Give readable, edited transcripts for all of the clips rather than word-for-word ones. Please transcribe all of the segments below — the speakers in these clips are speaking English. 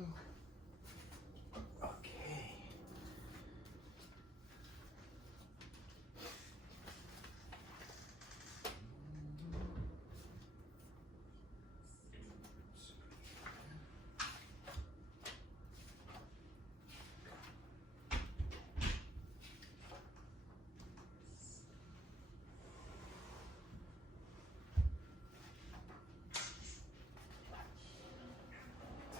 Okay.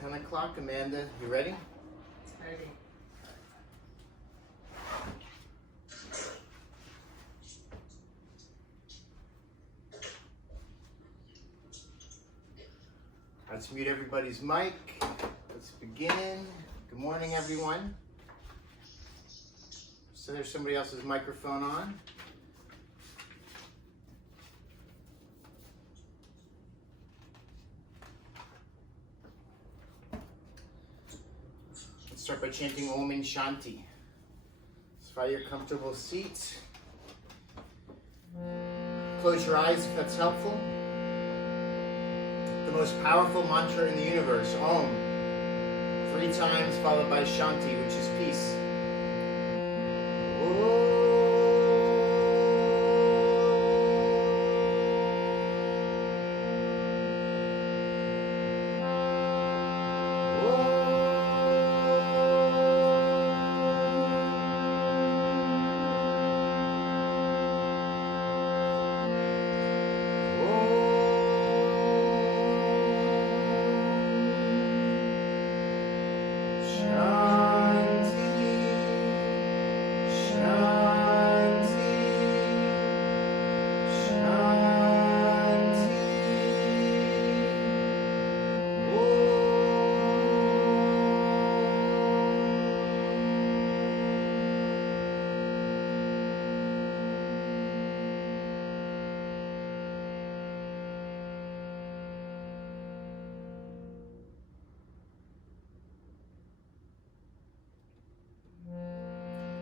Ten o'clock, Amanda. You ready? Ready. Let's mute everybody's mic. Let's begin. Good morning, everyone. So there's somebody else's microphone on. Let's start by chanting Om in Shanti. Let's find your comfortable seat. Close your eyes if that's helpful. The most powerful mantra in the universe, Om. 3 times followed by Shanti, which is peace.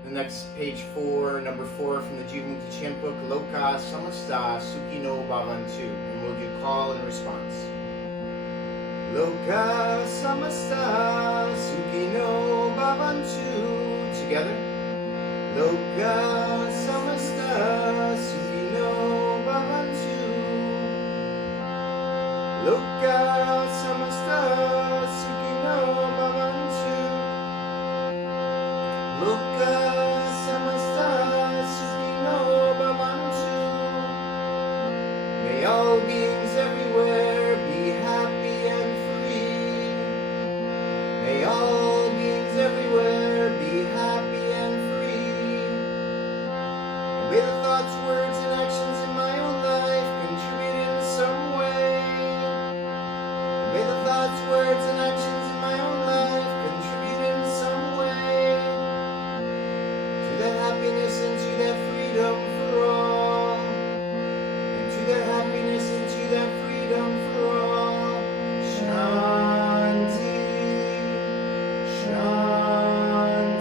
The next, page 4, number 4 from the Jivamukti chant book, Loka Samasta Sukhino Bhavantu. And we'll do call and response. Loka Samasta Sukhino Bhavantu. Together. Loka Samasta Sukhino Bhavantu. Loka Samasta Sukhino Bhavantu. Loka Samasta Sukhino Bhavantu. May all beings everywhere be happy and free. May all beings everywhere be happy and free. And may the thoughts, words, and actions in my own life contribute in some way. And may the thoughts, words, and actions in my own life contribute in some way to the happiness and to that freedom for all, and to the happiness and to that freedom for all. Shanti, Shanti,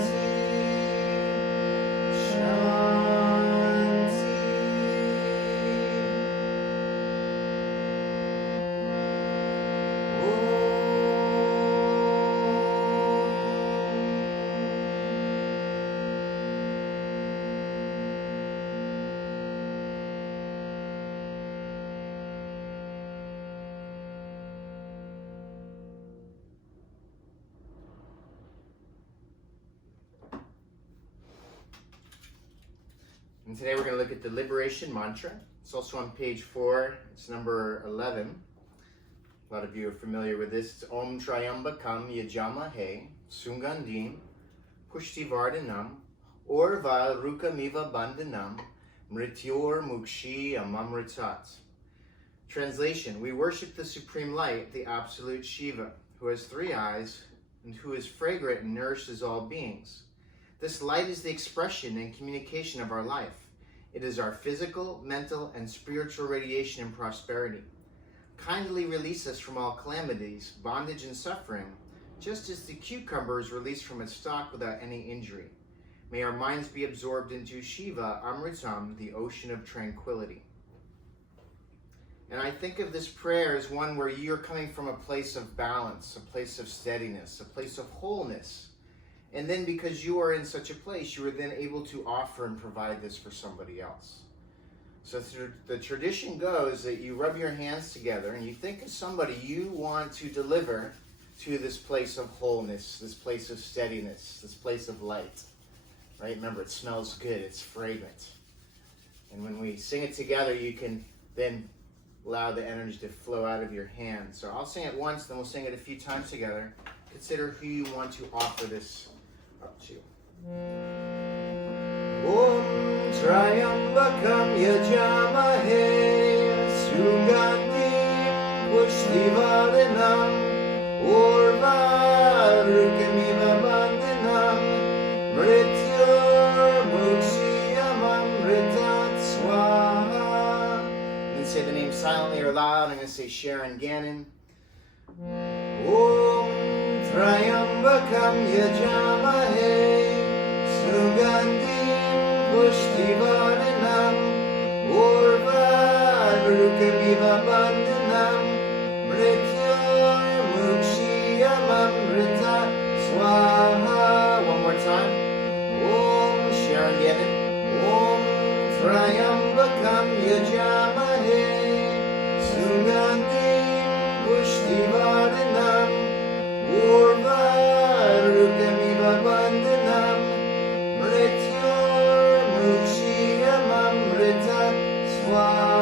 Shanti. And today we're going to look at the Liberation Mantra. It's also on page 4. It's number 11. A lot of you are familiar with this. It's Om Trayambakam Yajamahe Sungandim Pushtivardhanam Orva Rukamiva Bandhanam Mrityor Mukshi Amamritat. Translation: We worship the Supreme Light, the Absolute Shiva, who has 3 eyes and who is fragrant and nourishes all beings. This light is the expression and communication of our life. It is our physical, mental, and spiritual radiation and prosperity. Kindly release us from all calamities, bondage, and suffering, just as the cucumber is released from its stalk without any injury. May our minds be absorbed into Shiva Amritam, the ocean of tranquility. And I think of this prayer as one where you're coming from a place of balance, a place of steadiness, a place of wholeness. And then because you are in such a place, you are then able to offer and provide this for somebody else. So the tradition goes that you rub your hands together and you think of somebody you want to deliver to this place of wholeness, this place of steadiness, this place of light. Right? Remember, it smells good, it's fragrant. And when we sing it together, you can then allow the energy to flow out of your hands. So I'll sing it once, then we'll sing it a few times together. Consider who you want to offer this up to. Om Triambakam Yajamahe Sugandhim Pushtivaranam Urvarukamiva Bandhanam Mrityurmukshiyamamritat Swaha. Then say the name silently or loud. I'm going to say Sharon Gannon. Om Triambakam Yajamahe Sugandhim Pushtivaranam Urvarukamiva Bandhanam Mrityurmukshiyamamritat Swaha. One more time. Om Sharon Gannon. Om Triambakam Yajamahe Sugandhim Pushtivaranam Urvarukamiva Bandhanam Mrityurmukshiyamamritat Swaha.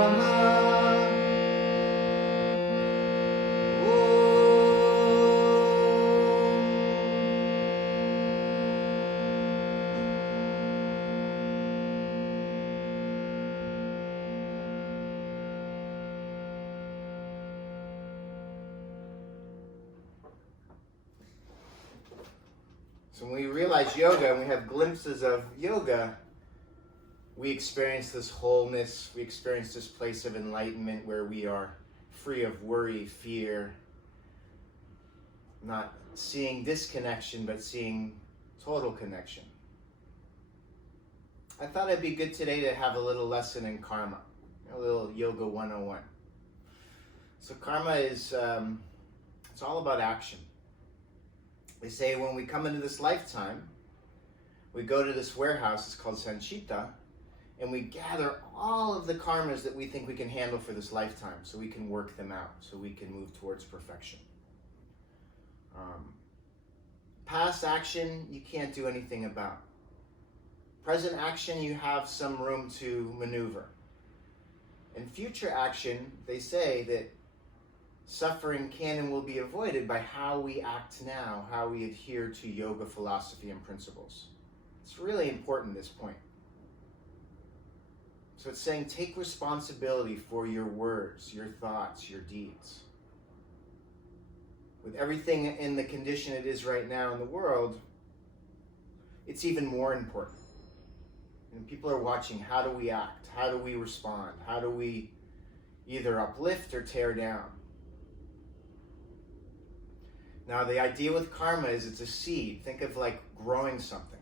So when we realize yoga and we have glimpses of yoga, we experience this wholeness, we experience this place of enlightenment where we are free of worry, fear, not seeing disconnection, but seeing total connection. I thought it'd be good today to have a little lesson in karma, a little Yoga 101. So karma is, it's all about action. They say when we come into this lifetime, we go to this warehouse, it's called Sanchita, and we gather all of the karmas that we think we can handle for this lifetime so we can work them out, so we can move towards perfection. Past action, you can't do anything about. Present action, you have some room to maneuver. In future action, they say that suffering can and will be avoided by how we act now, how we adhere to yoga philosophy and principles. It's really important, this point. So it's saying take responsibility for your words, your thoughts, your deeds. With everything in the condition it is right now in the world, it's even more important. And people are watching, how do we act? How do we respond? How do we either uplift or tear down? Now, the idea with karma is it's a seed. Think of like growing something.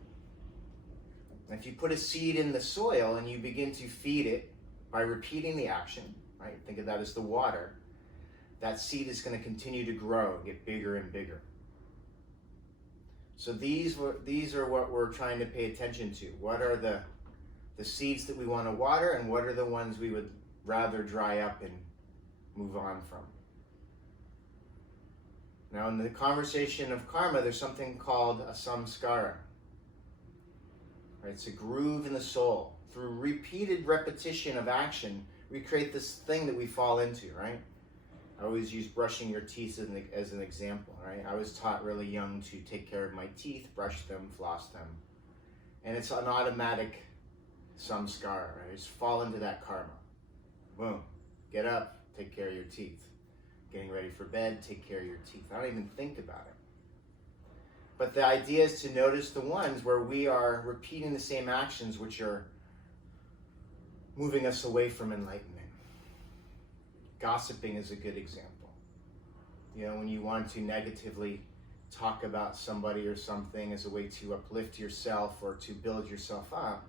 And if you put a seed in the soil and you begin to feed it by repeating the action, right? Think of that as the water. That seed is going to continue to grow, get bigger and bigger. So these are what we're trying to pay attention to. What are the seeds that we want to water, and what are the ones we would rather dry up and move on from? Now, in the conversation of karma, there's something called a samskara. Right? It's a groove in the soul. Through repeated repetition of action, we create this thing that we fall into, right? I always use brushing your teeth as an example, right? I was taught really young to take care of my teeth, brush them, floss them. And it's an automatic samskara, right? Just fall into that karma. Boom. Get up, take care of your teeth. Getting ready for bed, take care of your teeth. I don't even think about it. But the idea is to notice the ones where we are repeating the same actions which are moving us away from enlightenment. Gossiping is a good example. You know, when you want to negatively talk about somebody or something as a way to uplift yourself or to build yourself up,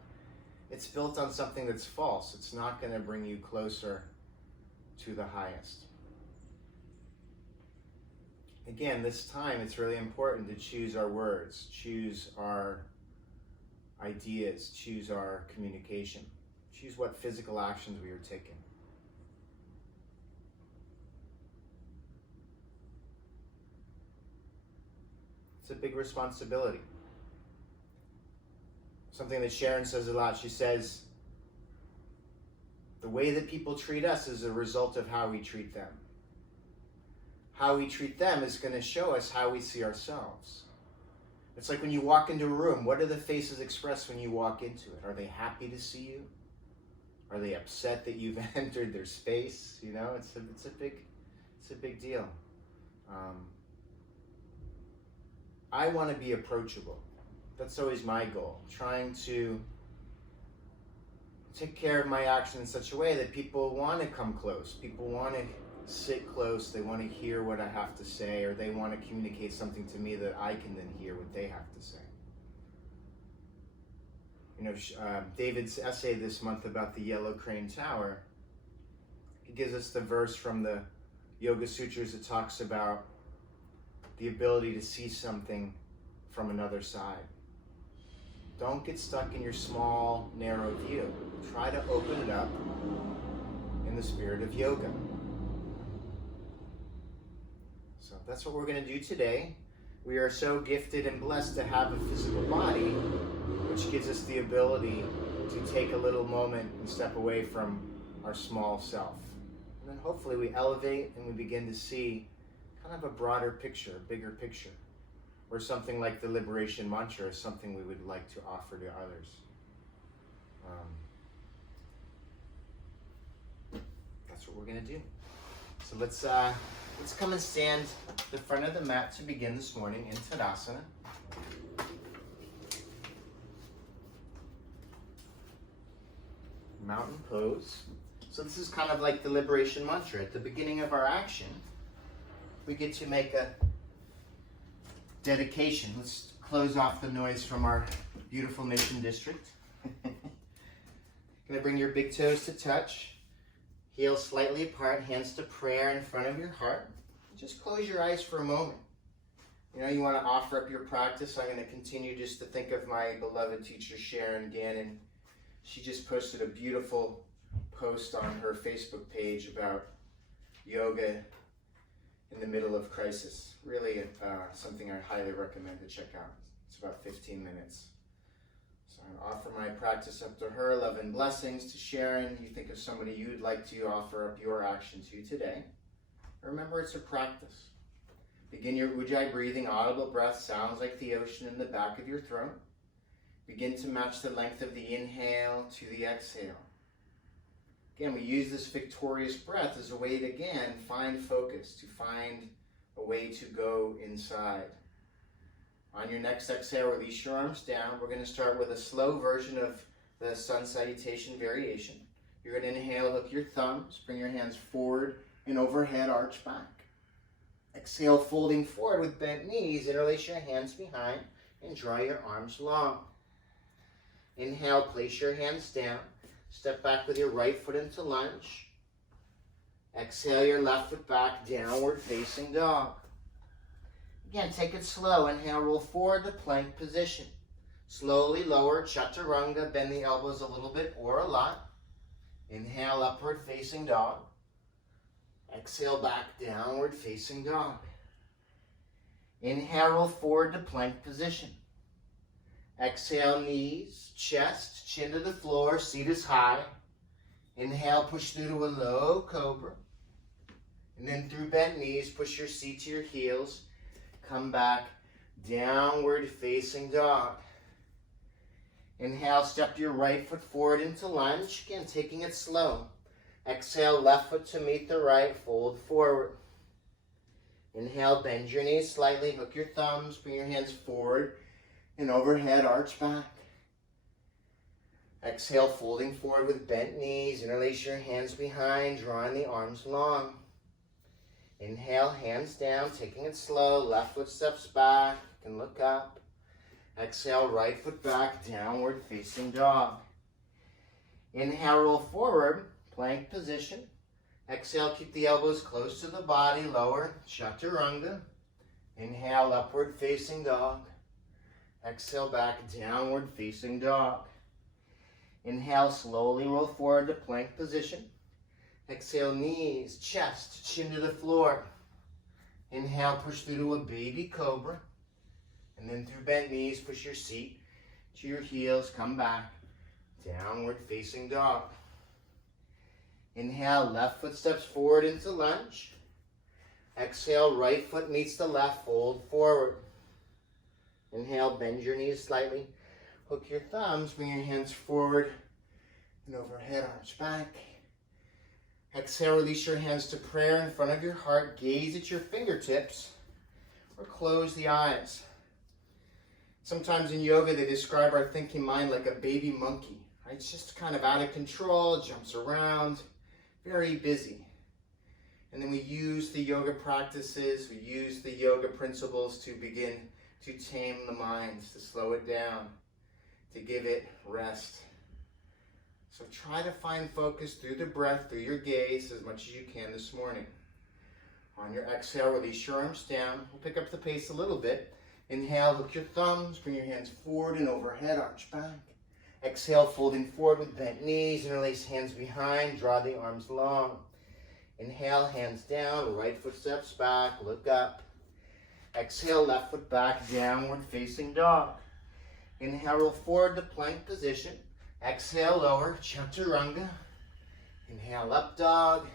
it's built on something that's false. It's not going to bring you closer to the highest. Again, this time it's really important to choose our words, choose our ideas, choose our communication, choose what physical actions we are taking. It's a big responsibility. Something that Sharon says a lot. She says, the way that people treat us is a result of how we treat them. How we treat them is going to show us how we see ourselves. It's like when you walk into a room, what do the faces express when you walk into it? Are they happy to see you? Are they upset that you've entered their space? You know, it's a big deal. I want to be approachable. That's always my goal. Trying to take care of my action in such a way that people want to come close. People want to sit close. They want to hear what I have to say, or they want to communicate something to me that I can then hear what they have to say. You know, David's essay this month about the Yellow Crane Tower, he gives us the verse from the Yoga Sutras that talks about the ability to see something from another side. Don't get stuck in your small, narrow view. Try to open it up in the spirit of yoga. So that's what we're going to do today. We are so gifted and blessed to have a physical body, which gives us the ability to take a little moment and step away from our small self. And then hopefully we elevate and we begin to see kind of a broader picture, a bigger picture, or something like the liberation mantra is something we would like to offer to others. That's what we're going to do. So let's come and stand at the front of the mat to begin this morning in Tadasana. Mountain pose. So this is kind of like the liberation mantra. At the beginning of our action, we get to make a dedication. Let's close off the noise from our beautiful Mission District. Gonna bring your big toes to touch. Heels slightly apart, hands to prayer in front of your heart. Just close your eyes for a moment. You know, you want to offer up your practice. I'm going to continue just to think of my beloved teacher, Sharon Gannon. She just posted a beautiful post on her Facebook page about yoga in the middle of crisis. Really something I highly recommend to check out. It's about 15 minutes. So I offer my practice up to her. Love and blessings to Sharon. You think of somebody you would like to offer up your action to today. Remember, it's a practice. Begin your Ujjayi breathing. Audible breath sounds like the ocean in the back of your throat. Begin to match the length of the inhale to the exhale. Again, we use this victorious breath as a way to, again, find focus, to find a way to go inside. On your next exhale, release your arms down. We're going to start with a slow version of the sun salutation variation. You're going to inhale, hook your thumbs, bring your hands forward and overhead, arch back. Exhale, folding forward with bent knees. Interlace your hands behind and draw your arms long. Inhale, place your hands down. Step back with your right foot into lunge. Exhale your left foot back, downward facing dog. Again, take it slow. Inhale, roll forward to plank position. Slowly lower, chaturanga, bend the elbows a little bit or a lot. Inhale, upward facing dog. Exhale, back, downward facing dog. Inhale, roll forward to plank position. Exhale, knees, chest, chin to the floor, seat is high. Inhale, push through to a low cobra. And then through bent knees, push your seat to your heels. Come back, downward facing dog. Inhale, step your right foot forward into lunge. Again, taking it slow. Exhale, left foot to meet the right, fold forward. Inhale, bend your knees slightly, hook your thumbs, bring your hands forward and overhead, arch back. Exhale, folding forward with bent knees, interlace your hands behind, drawing the arms long. Inhale, hands down, taking it slow, left foot steps back, you can look up. Exhale, right foot back, downward facing dog. Inhale, roll forward, plank position. Exhale, keep the elbows close to the body, lower, chaturanga. Inhale, upward facing dog. Exhale, back, downward facing dog. Inhale, slowly roll forward to plank position. Exhale, knees, chest, chin to the floor. Inhale, push through to a baby cobra. And then through bent knees, push your seat to your heels, come back. Downward facing dog. Inhale, left foot steps forward into lunge. Exhale, right foot meets the left, fold forward. Inhale, bend your knees slightly. Hook your thumbs, bring your hands forward and overhead, arch back. Exhale, release your hands to prayer in front of your heart. Gaze at your fingertips or close the eyes. Sometimes in yoga, they describe our thinking mind like a baby monkey. Right? It's just kind of out of control, jumps around, very busy. And then we use the yoga practices, we use the yoga principles to begin to tame the mind, to slow it down, to give it rest. So try to find focus through the breath, through your gaze as much as you can this morning. On your exhale, release your arms down. We'll pick up the pace a little bit. Inhale, hook your thumbs, bring your hands forward and overhead, arch back. Exhale, folding forward with bent knees, interlace hands behind, draw the arms long. Inhale, hands down, right foot steps back, look up. Exhale, left foot back, downward facing dog. Inhale, roll forward to plank position. Exhale, lower, chaturanga. Inhale, up dog.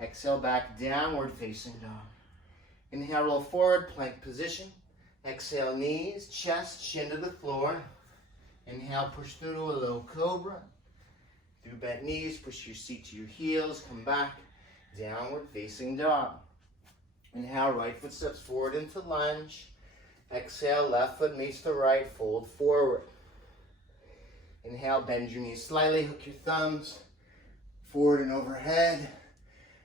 Exhale, back, downward facing dog. Inhale, roll forward, plank position. Exhale, knees, chest, chin to the floor. Inhale, push through to a low cobra. Through bent knees, push your seat to your heels, come back, downward facing dog. Inhale, right foot steps forward into lunge. Exhale, left foot meets the right, fold forward. Inhale, bend your knees slightly, hook your thumbs, forward and overhead.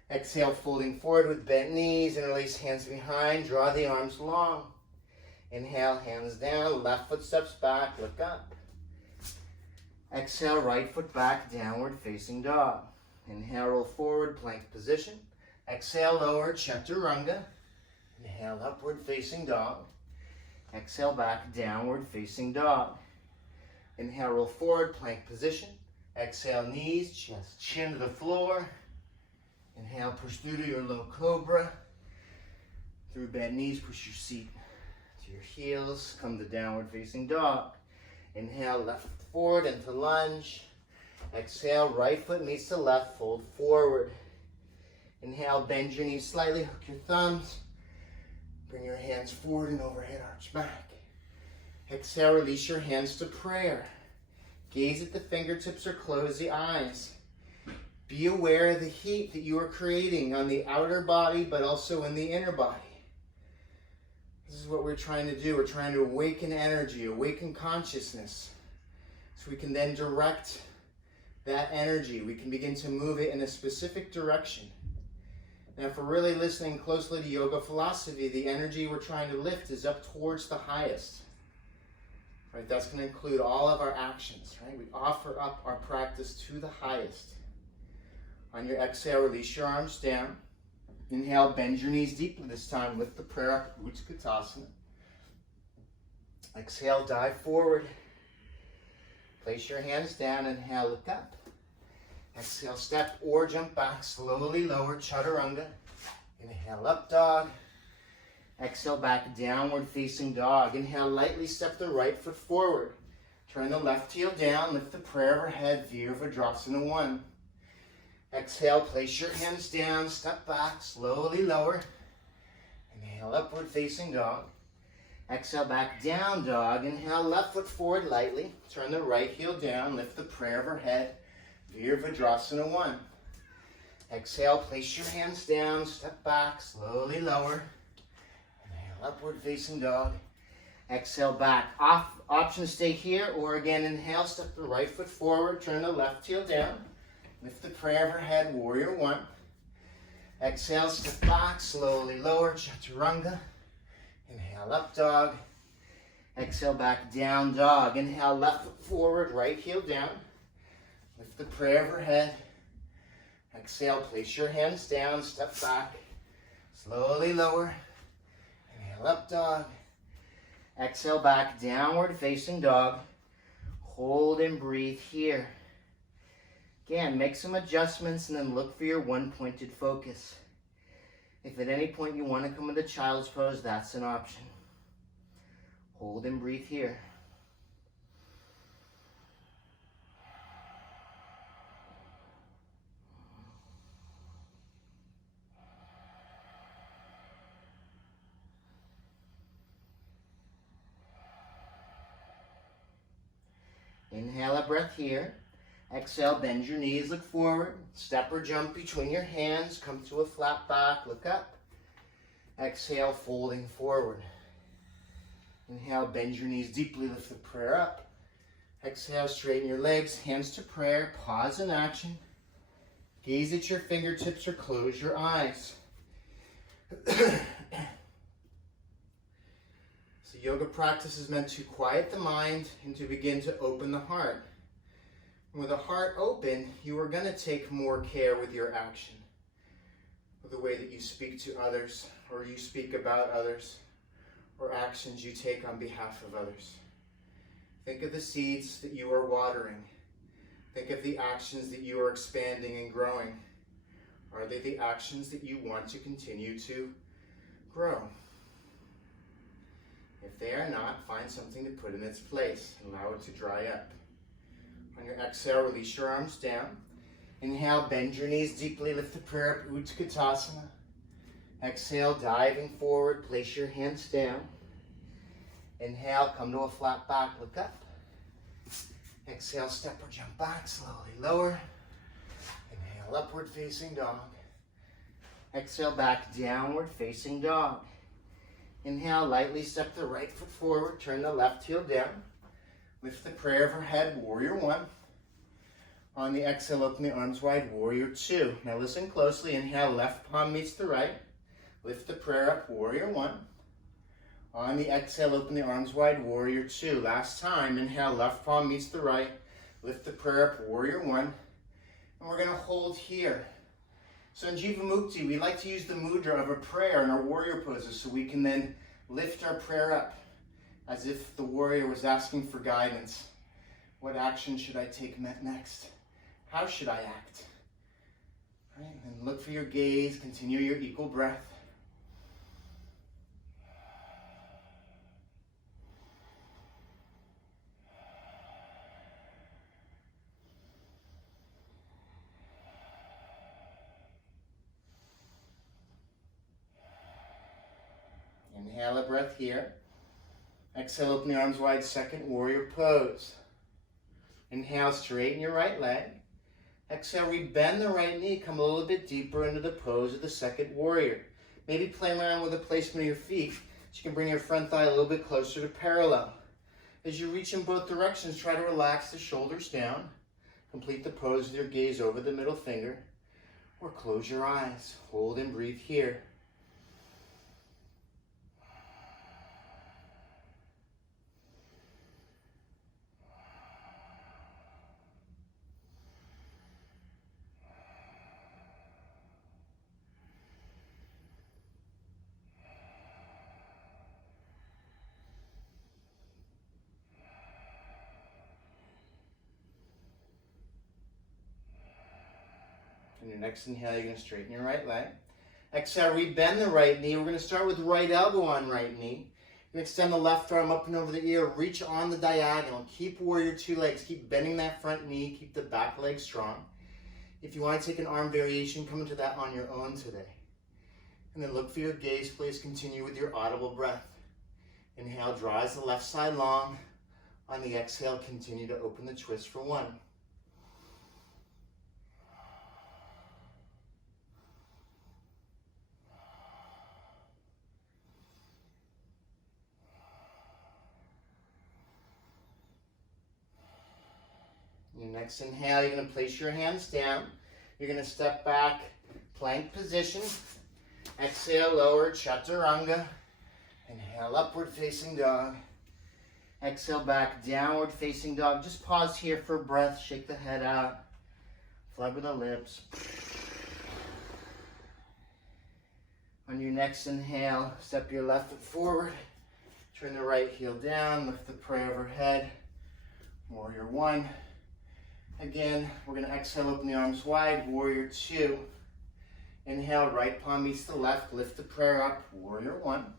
Exhale, folding forward with bent knees, interlace hands behind, draw the arms long. Inhale, hands down, left foot steps back, look up. Exhale, right foot back, downward facing dog. Inhale, roll forward, plank position. Exhale, lower, chaturanga. Inhale, upward facing dog. Exhale, back, downward facing dog. Inhale, roll forward, plank position. Exhale, knees, chest, chin to the floor. Inhale, push through to your low cobra. Through bent knees, push your seat to your heels. Come to downward facing dog. Inhale, left foot forward into lunge. Exhale, right foot meets the left, fold forward. Inhale, bend your knees slightly, hook your thumbs. Bring your hands forward and overhead, arch back. Exhale, release your hands to prayer. Gaze at the fingertips or close the eyes. Be aware of the heat that you are creating on the outer body, but also in the inner body. This is what we're trying to do. We're trying to awaken energy, awaken consciousness. So we can then direct that energy. We can begin to move it in a specific direction. Now, if we're really listening closely to yoga philosophy, the energy we're trying to lift is up towards the highest. Right? That's going to include all of our actions. Right? We offer up our practice to the highest. On your exhale, release your arms down. Inhale, bend your knees deeply this time. Lift the prayer up, Utkatasana. Exhale, dive forward. Place your hands down. Inhale, look up. Exhale, step or jump back. Slowly lower, chaturanga. Inhale, up dog. Exhale, back, downward facing dog. Inhale, lightly step the right foot forward. Turn the left heel down. Lift the prayer overhead, Virabhadrasana 1. Exhale, place your hands down, step back, slowly lower. Inhale, upward facing dog. Exhale, back, down dog. Inhale, left foot forward lightly. Turn the right heel down, lift the prayer overhead, Virabhadrasana 1. Exhale, place your hands down, step back, slowly lower. Inhale, upward facing dog. Exhale, back. Option to stay here, or again, inhale, step the right foot forward, turn the left heel down. Lift the prayer overhead, Warrior 1. Exhale, step back, slowly lower, Chaturanga. Inhale, up dog. Exhale, back, down dog. Inhale, left foot forward, right heel down. Lift the prayer overhead. Exhale, place your hands down, step back. Slowly lower. Inhale, up dog. Exhale, back, downward facing dog. Hold and breathe here. Again, make some adjustments and then look for your one-pointed focus. If at any point you want to come into child's pose, that's an option. Hold and breathe here. Inhale a breath here. Exhale, bend your knees, look forward. Step or jump between your hands. Come to a flat back, look up. Exhale, folding forward. Inhale, bend your knees deeply, lift the prayer up. Exhale, straighten your legs, hands to prayer. Pause in action. Gaze at your fingertips or close your eyes. So yoga practice is meant to quiet the mind and to begin to open the heart. With the heart open, you are going to take more care with your action, with the way that you speak to others, or you speak about others, or actions you take on behalf of others. Think of the seeds that you are watering. Think of the actions that you are expanding and growing. Are they the actions that you want to continue to grow? If they are not, find something to put in its place. Allow it to dry up. On your exhale, release your arms down. Inhale, bend your knees deeply, lift the prayer up, Utkatasana. Exhale, diving forward, place your hands down. Inhale, come to a flat back, look up. Exhale, step or jump back, slowly lower. Inhale, upward facing dog. Exhale, back, downward facing dog. Inhale, lightly step the right foot forward, turn the left heel down. Lift the prayer overhead, warrior one. On the exhale, open the arms wide, warrior two. Now listen closely, inhale, left palm meets the right. Lift the prayer up, warrior one. On the exhale, open the arms wide, warrior two. Last time, inhale, left palm meets the right. Lift the prayer up, warrior one. And we're gonna hold here. So in Jivamukti, we like to use the mudra of a prayer in our warrior poses so we can then lift our prayer up as if the warrior was asking for guidance. What action should I take next? How should I act? Right? And look for your gaze, continue your equal breath. Inhale a breath here. Exhale, open the arms wide, second warrior pose. Inhale, straighten your right leg. Exhale, rebend the right knee, come a little bit deeper into the pose of the second warrior. Maybe play around with the placement of your feet, so you can bring your front thigh a little bit closer to parallel. As you reach in both directions, try to relax the shoulders down. Complete the pose with your gaze over the middle finger, or close your eyes. Hold and breathe here. On your next inhale, you're going to straighten your right leg. Exhale, rebend the right knee. We're going to start with right elbow on right knee. You're going to extend the left arm up and over the ear. Reach on the diagonal. Keep warrior two legs. Keep bending that front knee. Keep the back leg strong. If you want to take an arm variation, come into that on your own today. And then look for your gaze. Please continue with your audible breath. Inhale, draws the left side long. On the exhale, continue to open the twist for one. Your next inhale, you're going to place your hands down. You're going to step back, plank position. Exhale, lower, chaturanga. Inhale, upward facing dog. Exhale, back, downward facing dog. Just pause here for breath, shake the head out. Flub with the lips. On your next inhale, step your left foot forward. Turn the right heel down, lift the prayer overhead. Warrior one. Again, we're going to exhale, open the arms wide. Warrior two. Inhale, right palm meets the left, lift the prayer up. Warrior one.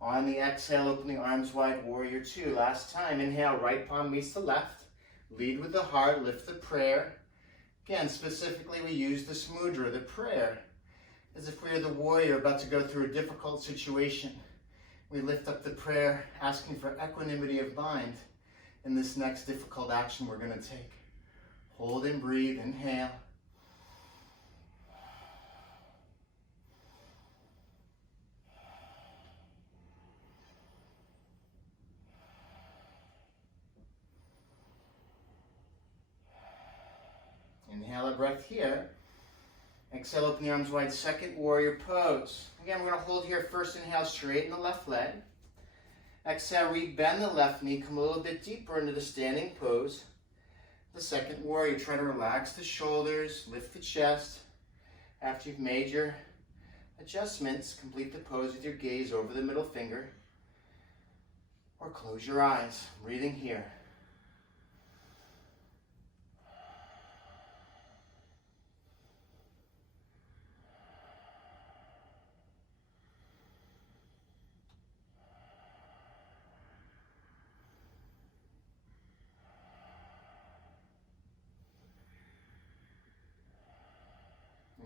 On the exhale, open the arms wide. Warrior two. Last time, inhale, right palm meets the left. Lead with the heart, lift the prayer. Again, specifically, we use this mudra, the prayer, as if we are the warrior about to go through a difficult situation. We lift up the prayer, asking for equanimity of mind in this next difficult action we're going to take. Hold and breathe. Inhale. Inhale a breath here. Exhale, open the arms wide, second warrior pose. Again, we're going to hold here. First inhale, straighten the left leg. Exhale, rebend the left knee, come a little bit deeper into the standing pose. The second warrior, try to relax the shoulders, lift the chest. After you've made your adjustments, complete the pose with your gaze over the middle finger. Or close your eyes, breathing here.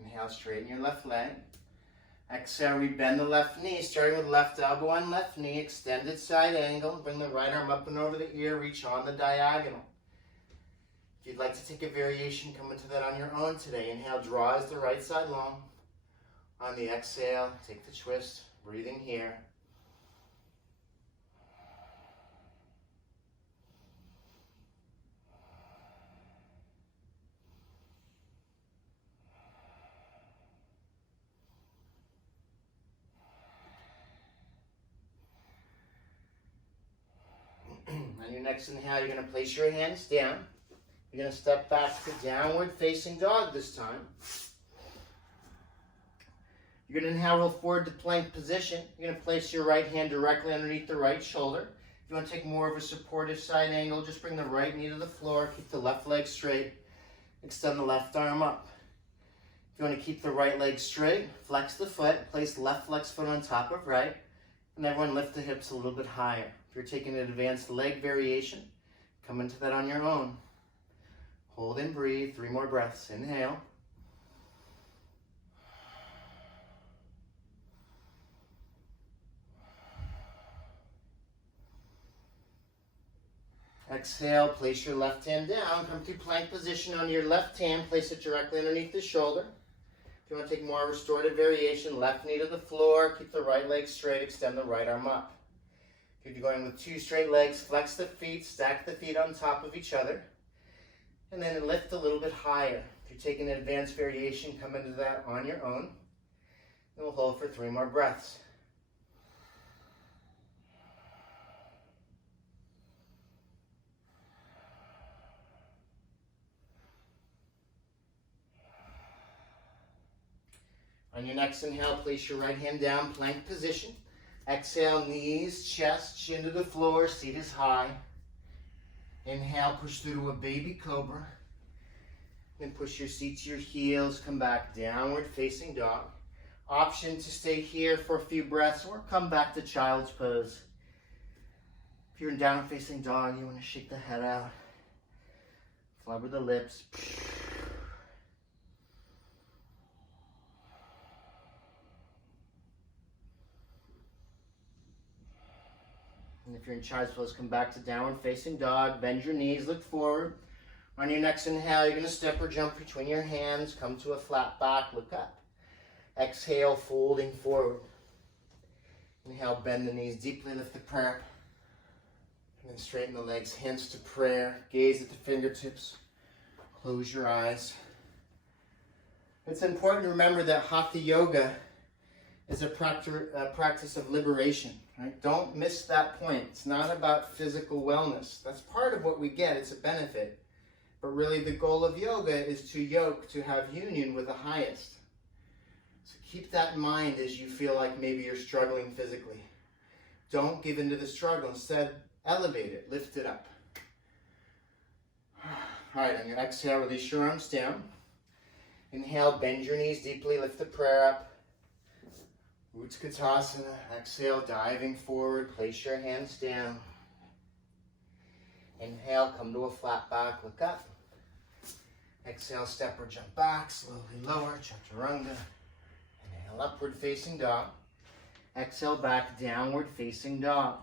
Inhale, straighten your left leg. Exhale, rebend the left knee, starting with left elbow on left knee, extended side angle. Bring the right arm up and over the ear, reach on the diagonal. If you'd like to take a variation, come into that on your own today. Inhale, draw as the right side long. On the exhale, take the twist, breathing here. On your next inhale, you're going to place your hands down. You're going to step back to downward facing dog this time. You're going to inhale, roll forward to plank position. You're going to place your right hand directly underneath the right shoulder. If you want to take more of a supportive side angle, just bring the right knee to the floor. Keep the left leg straight. Extend the left arm up. If you want to keep the right leg straight, flex the foot. Place left flex foot on top of right. And everyone lift the hips a little bit higher. If you're taking an advanced leg variation, come into that on your own. Hold and breathe. 3 more breaths. Inhale. Exhale, place your left hand down. Come to plank position on your left hand. Place it directly underneath the shoulder. If you want to take more restorative variation, left knee to the floor. Keep the right leg straight. Extend the right arm up. If you're going with 2 straight legs, flex the feet, stack the feet on top of each other. And then lift a little bit higher. If you're taking an advanced variation, come into that on your own. And we'll hold for 3 more breaths. On your next inhale, place your right hand down, plank position. Exhale, knees, chest, chin to the floor, seat is high. Inhale, push through to a baby cobra. Then push your seat to your heels, come back, downward facing dog. Option to stay here for a few breaths or come back to child's pose. If you're in downward facing dog, you want to shake the head out. Flubber the lips. And if you're in child's pose, come back to downward facing dog. Bend your knees, look forward. On your next inhale, you're going to step or jump between your hands. Come to a flat back, look up. Exhale, folding forward. Inhale, bend the knees deeply, lift the prayer. And then straighten the legs, hands to prayer. Gaze at the fingertips. Close your eyes. It's important to remember that Hatha Yoga is a practice of liberation. Right? Don't miss that point. It's not about physical wellness. That's part of what we get. It's a benefit. But really the goal of yoga is to yoke, to have union with the highest. So Keep that in mind as you feel like maybe you're struggling physically. Don't give in to the struggle. Instead, elevate it, lift it up. All right, on your exhale, release your arms down. Inhale, bend your knees deeply, lift the prayer up. Utkatasana. Exhale, diving forward, place your hands down. Inhale, come to a flat back, look up. Exhale, step or jump back, slowly lower, chaturanga. Inhale, upward facing dog. Exhale, back, downward facing dog.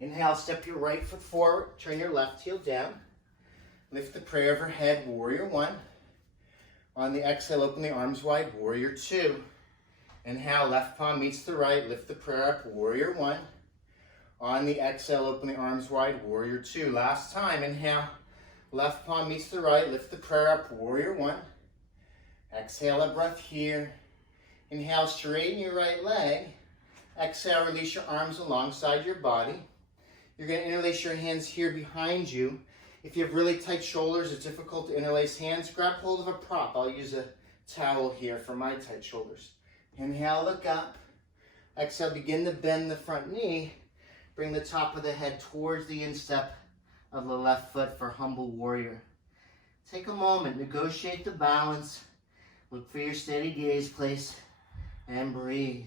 Inhale, step your right foot forward, turn your left heel down. Lift the prayer overhead, warrior one. On the exhale, open the arms wide, warrior two. Inhale, left palm meets the right, lift the prayer up, warrior one. On the exhale, open the arms wide, warrior two. Last time, inhale, left palm meets the right, lift the prayer up, warrior one. Exhale, a breath here. Inhale, straighten your right leg. Exhale, release your arms alongside your body. You're going to interlace your hands here behind you. If you have really tight shoulders, it's difficult to interlace hands, grab hold of a prop. I'll use a towel here for my tight shoulders. Inhale, look up. Exhale, begin to bend the front knee. Bring the top of the head towards the instep of the left foot for humble warrior. Take a moment, negotiate the balance. Look for your steady gaze place and breathe.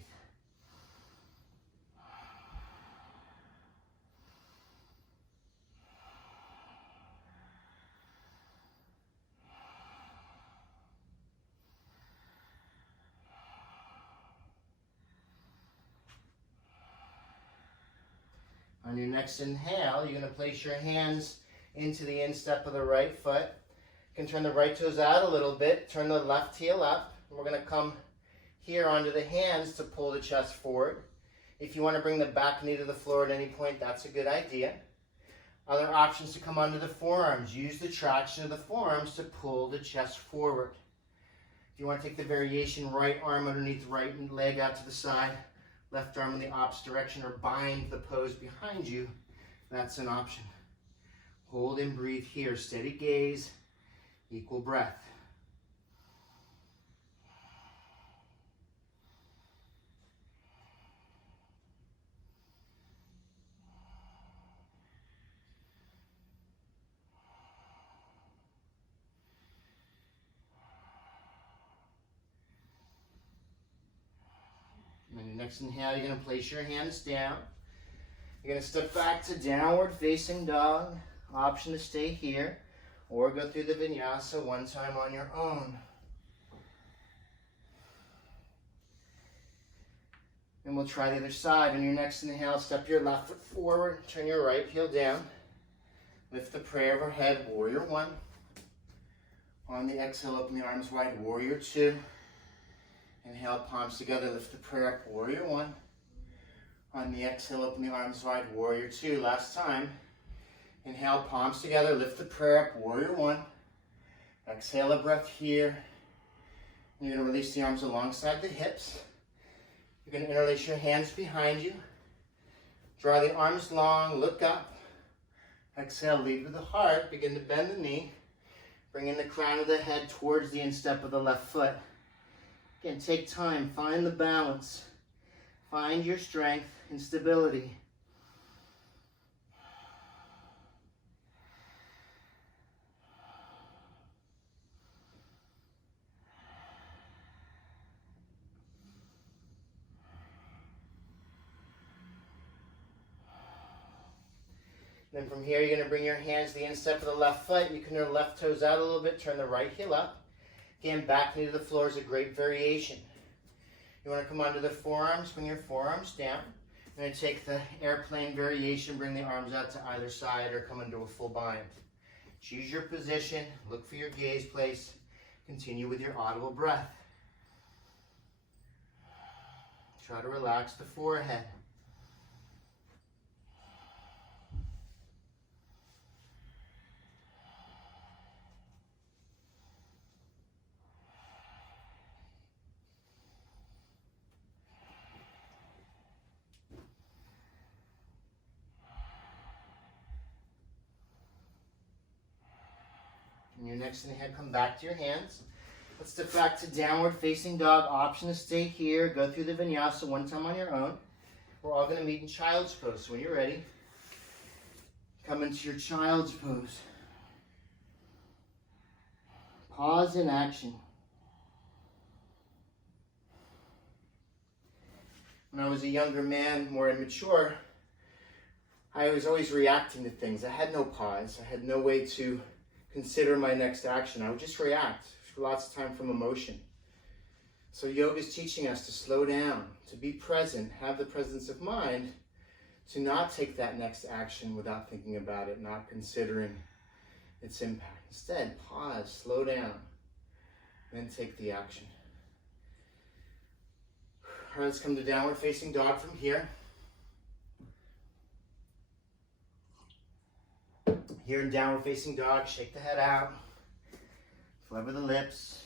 On your next inhale, you're going to place your hands into the instep of the right foot. You can turn the right toes out a little bit, turn the left heel up. And we're going to come here onto the hands to pull the chest forward. If you want to bring the back knee to the floor at any point, that's a good idea. Other options to come onto the forearms. Use the traction of the forearms to pull the chest forward. If you want to take the variation, right arm underneath right leg out to the side, left arm in the opposite direction, or bind the pose behind you, that's an option. Hold and breathe here. Steady gaze, equal breath. And then your next inhale, you're going to place your hands down. You're going to step back to downward facing dog. Option to stay here or go through the vinyasa one time on your own. And we'll try the other side. On your next inhale, step your left foot forward, turn your right heel down. Lift the prayer overhead, warrior one. On the exhale, open the arms wide, warrior two. Inhale, palms together, lift the prayer up, warrior one. On the exhale, open the arms wide, warrior two. Last time. Inhale, palms together, lift the prayer up, warrior one. Exhale, a breath here. You're going to release the arms alongside the hips. You're going to interlace your hands behind you. Draw the arms long, look up. Exhale, lead with the heart. Begin to bend the knee. Bring in the crown of the head towards the instep of the left foot. Again, take time, find the balance. Find your strength and stability. Then from here, you're going to bring your hands to the instep of the left foot. You can turn the left toes out a little bit, turn the right heel up. Again, back knee to the floor is a great variation. You want to come onto the forearms, bring your forearms down. You're going to take the airplane variation, bring the arms out to either side or come into a full bind. Choose your position, look for your gaze place, continue with your audible breath. Try to relax the forehead. And your next inhale, come back to your hands. Let's step back to downward facing dog. Option to stay here. Go through the vinyasa one time on your own. We're all going to meet in child's pose. So when you're ready, come into your child's pose. Pause in action. When I was a younger man, more immature, I was always reacting to things. I had no pause. I had no way to consider my next action. I would just react. Lots of time from emotion. So yoga is teaching us to slow down, to be present, have the presence of mind, to not take that next action without thinking about it, not considering its impact. Instead, pause, slow down, then take the action. All right, let's come to downward facing dog from here. Here in downward facing dog, shake the head out. Flubber the lips.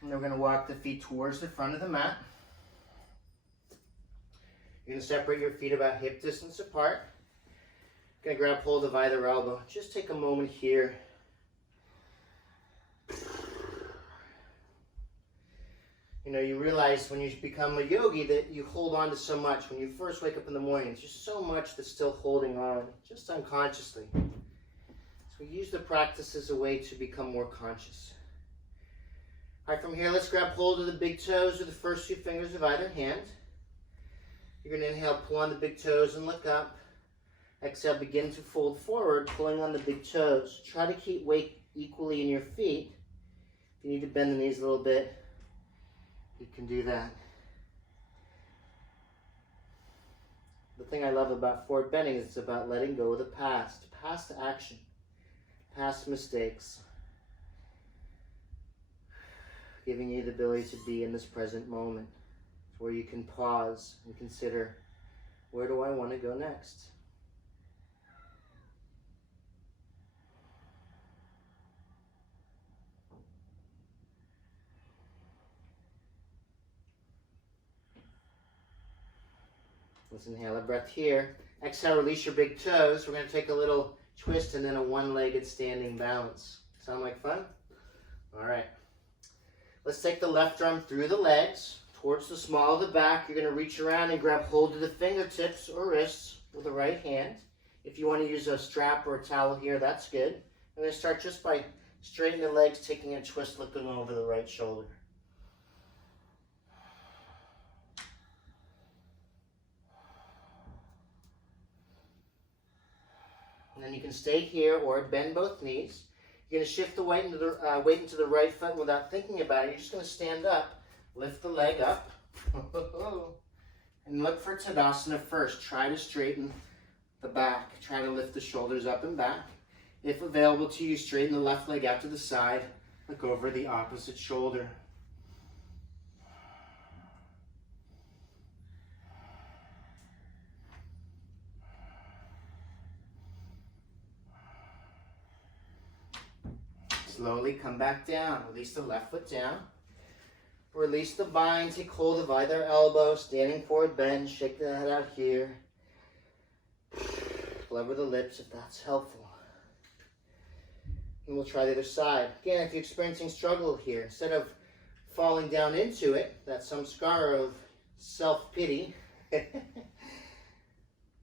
And then we're going to walk the feet towards the front of the mat. You're going to separate your feet about hip distance apart. You're going to grab hold of either elbow. Just take a moment here. You know, you realize when you become a yogi that you hold on to so much. When you first wake up in the morning, there's just so much that's still holding on, just unconsciously. We use the practice as a way to become more conscious. All right, from here, let's grab hold of the big toes or the first two fingers of either hand. You're going to inhale, pull on the big toes and look up. Exhale, begin to fold forward, pulling on the big toes. Try to keep weight equally in your feet. If you need to bend the knees a little bit, you can do that. The thing I love about forward bending is it's about letting go of the past action. Past mistakes, giving you the ability to be in this present moment where you can pause and consider, where do I want to go next? Let's inhale a breath here. Exhale, release your big toes. We're going to take a little twist and then a one-legged standing balance. Sound like fun? All right. Let's take the left arm through the legs towards the small of the back. You're going to reach around and grab hold of the fingertips or wrists with the right hand. If you want to use a strap or a towel here, that's good. I'm going to start just by straightening the legs, taking a twist, looking over the right shoulder. And then you can stay here or bend both knees. You're going to shift the weight into the right foot without thinking about it. You're just going to stand up, lift the leg up, and look for Tadasana first. Try to straighten the back. Try to lift the shoulders up and back. If available to you, straighten the left leg out to the side. Look over the opposite shoulder. Slowly come back down. Release the left foot down. Release the bind. Take hold of either elbow. Standing forward bend. Shake the head out here. Blubber the lips if that's helpful. And we'll try the other side. Again, if you're experiencing struggle here, instead of falling down into it, that samskara of self-pity,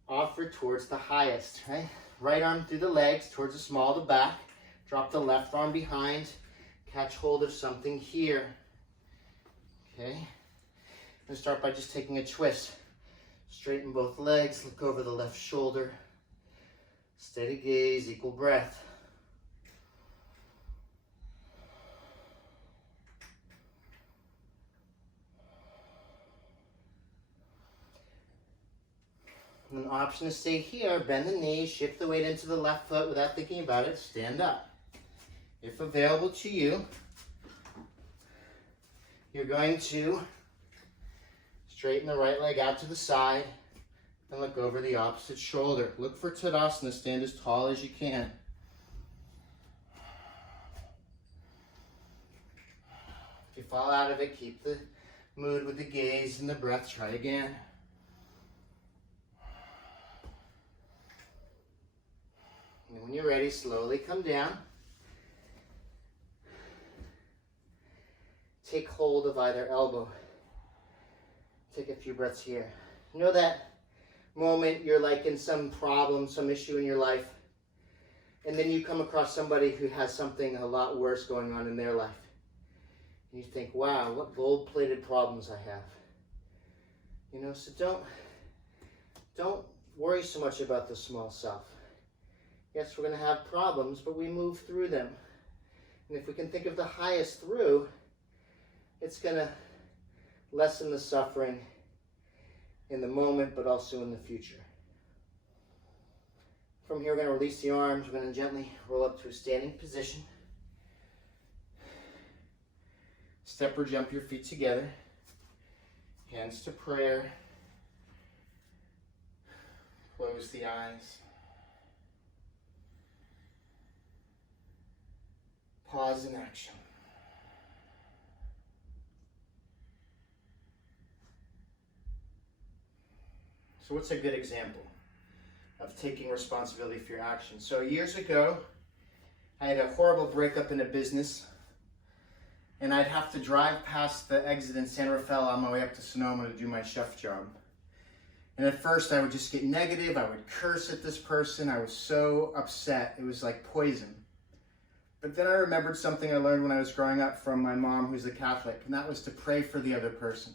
offer towards the highest, right? Right arm through the legs, towards the small of the back. Drop the left arm behind. Catch hold of something here. Okay. I'm going to start by just taking a twist. Straighten both legs. Look over the left shoulder. Steady gaze, equal breath. An option to stay here, bend the knees, shift the weight into the left foot without thinking about it, stand up. If available to you, you're going to straighten the right leg out to the side and look over the opposite shoulder. Look for Tadasana, stand as tall as you can. If you fall out of it, keep the mood with the gaze and the breath. Try again. And when you're ready, slowly come down. take hold of either elbow. Take a few breaths here. You know that moment you're like in some problem, some issue in your life, and then you come across somebody who has something a lot worse going on in their life. And you think, wow, what gold-plated problems I have. You know, so don't worry so much about the small self. Yes, we're going to have problems, but we move through them. And if we can think of the highest through, it's going to lessen the suffering in the moment, but also in the future. From here, we're going to release the arms. We're going to gently roll up to a standing position. Step or jump your feet together. Hands to prayer. Close the eyes. Pause in action. So what's a good example of taking responsibility for your actions? So years ago, I had a horrible breakup in a business, and I'd have to drive past the exit in San Rafael on my way up to Sonoma to do my chef job. And at first I would just get negative, I would curse at this person, I was so upset, it was like poison. But then I remembered something I learned when I was growing up from my mom, who's a Catholic, and that was to pray for the other person.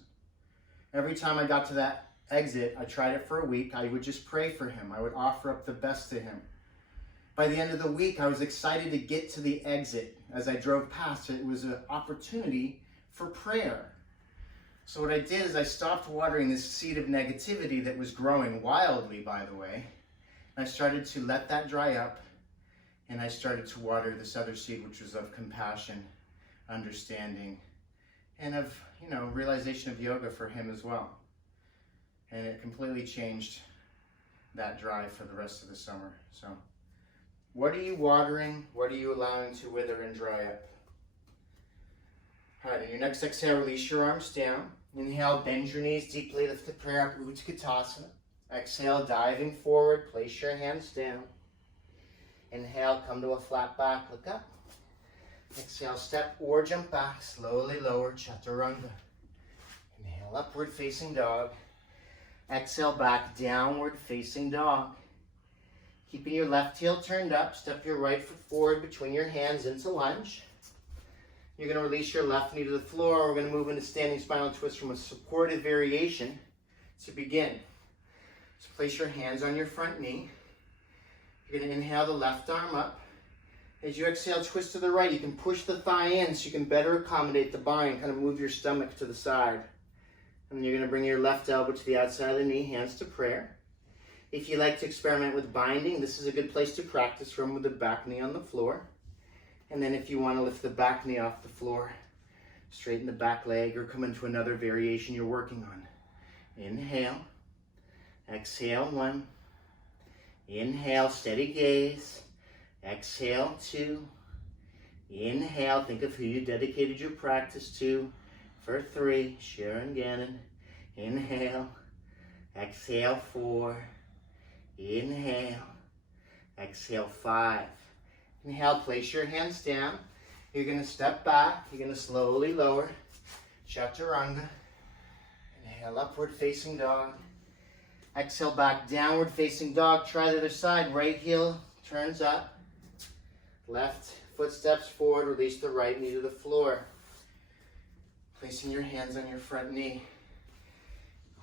Every time I got to that exit, I tried it for a week, I would just pray for him. I would offer up the best to him. By the end of the week, I was excited to get to the exit. As I drove past it, it was an opportunity for prayer. So what I did is I stopped watering this seed of negativity that was growing wildly, by the way. I started to let that dry up, and I started to water this other seed, which was of compassion, understanding, and of, realization of yoga for him as well. And it completely changed that drive for the rest of the summer. So what are you watering? What are you allowing to wither and dry up? All right, in your next exhale, release your arms down. Inhale, bend your knees deeply, lift the prayer up, Utkatasana. Exhale, diving forward, place your hands down. Inhale, come to a flat back, look up. Exhale, step or jump back, slowly lower, Chaturanga. Inhale, upward facing dog. Exhale, back, downward facing dog. Keeping your left heel turned up, step your right foot forward between your hands into lunge. You're going to release your left knee to the floor. We're going to move into standing spinal twist from a supported variation to begin. So place your hands on your front knee. You're going to inhale the left arm up. As you exhale, twist to the right. You can push the thigh in so you can better accommodate the bind, kind of move your stomach to the side. And you're going to bring your left elbow to the outside of the knee, hands to prayer. If you like to experiment with binding, this is a good place to practice from with the back knee on the floor. And then if you want to lift the back knee off the floor, straighten the back leg or come into another variation you're working on. Inhale. Exhale, 1. Inhale, steady gaze. Exhale, 2. Inhale, think of who you dedicated your practice to. For 3, Sharon Gannon. Inhale. Exhale, 4. Inhale. Exhale, 5. Inhale, place your hands down. You're going to step back. You're going to slowly lower. Chaturanga. Inhale, upward facing dog. Exhale, back, downward facing dog. Try the other side. Right heel turns up. Left foot steps forward. Release the right knee to the floor. Placing your hands on your front knee.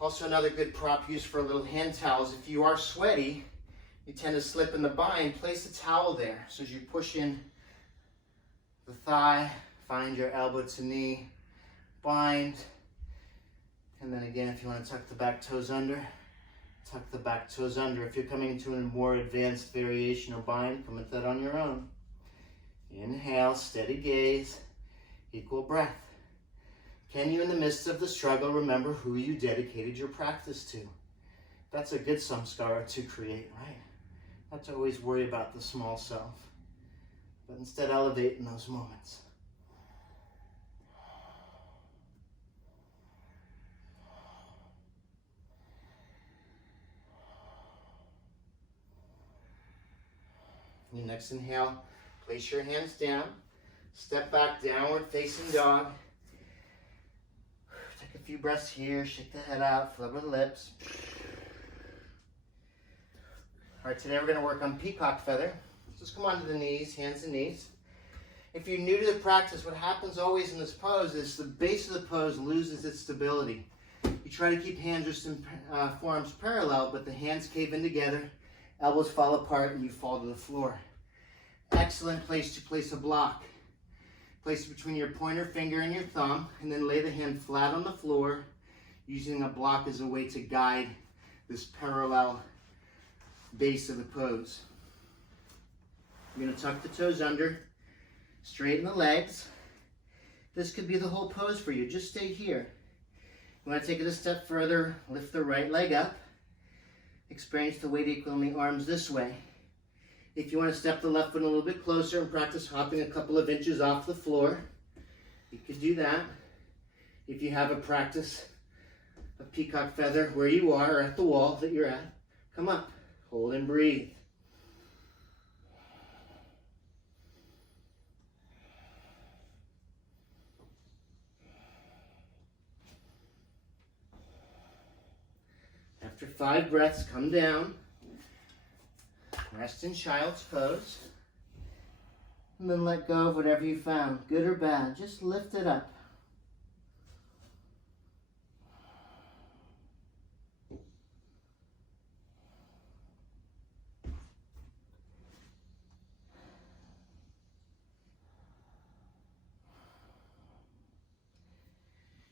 Also another good prop used for a little hand towels. If you are sweaty, you tend to slip in the bind, place a towel there. So as you push in the thigh, find your elbow to knee, bind. And then again, if you want to tuck the back toes under, tuck the back toes under. If you're coming into a more advanced variation or bind, come into that on your own. Inhale, steady gaze, equal breath. Can you, in the midst of the struggle, remember who you dedicated your practice to? That's a good samskara to create, right? Not to always worry about the small self, but instead elevate in those moments. Your next inhale, place your hands down, step back, downward facing dog. few breaths here. Shake the head out, flubber the lips. All right, today we're going to work on peacock feather. Just come onto the knees, hands and knees. If you're new to the practice, what happens always in this pose is the base of the pose loses its stability. You try to keep hands, wrists, and forearms parallel, but the hands cave in together, elbows fall apart, and you fall to the floor. Excellent place to place a block. Place it between your pointer finger and your thumb, and then lay the hand flat on the floor, using a block as a way to guide this parallel base of the pose. You're going to tuck the toes under, straighten the legs. This could be the whole pose for you. Just stay here. You want to take it a step further, lift the right leg up. Experience the weight equal in the arms this way. If you want to step the left foot a little bit closer and practice hopping a couple of inches off the floor, you could do that. If you have a practice of peacock feather where you are or at the wall that you're at, come up, hold and breathe. After 5 breaths, come down. Rest in child's pose. And then let go of whatever you found, good or bad. Just lift it up.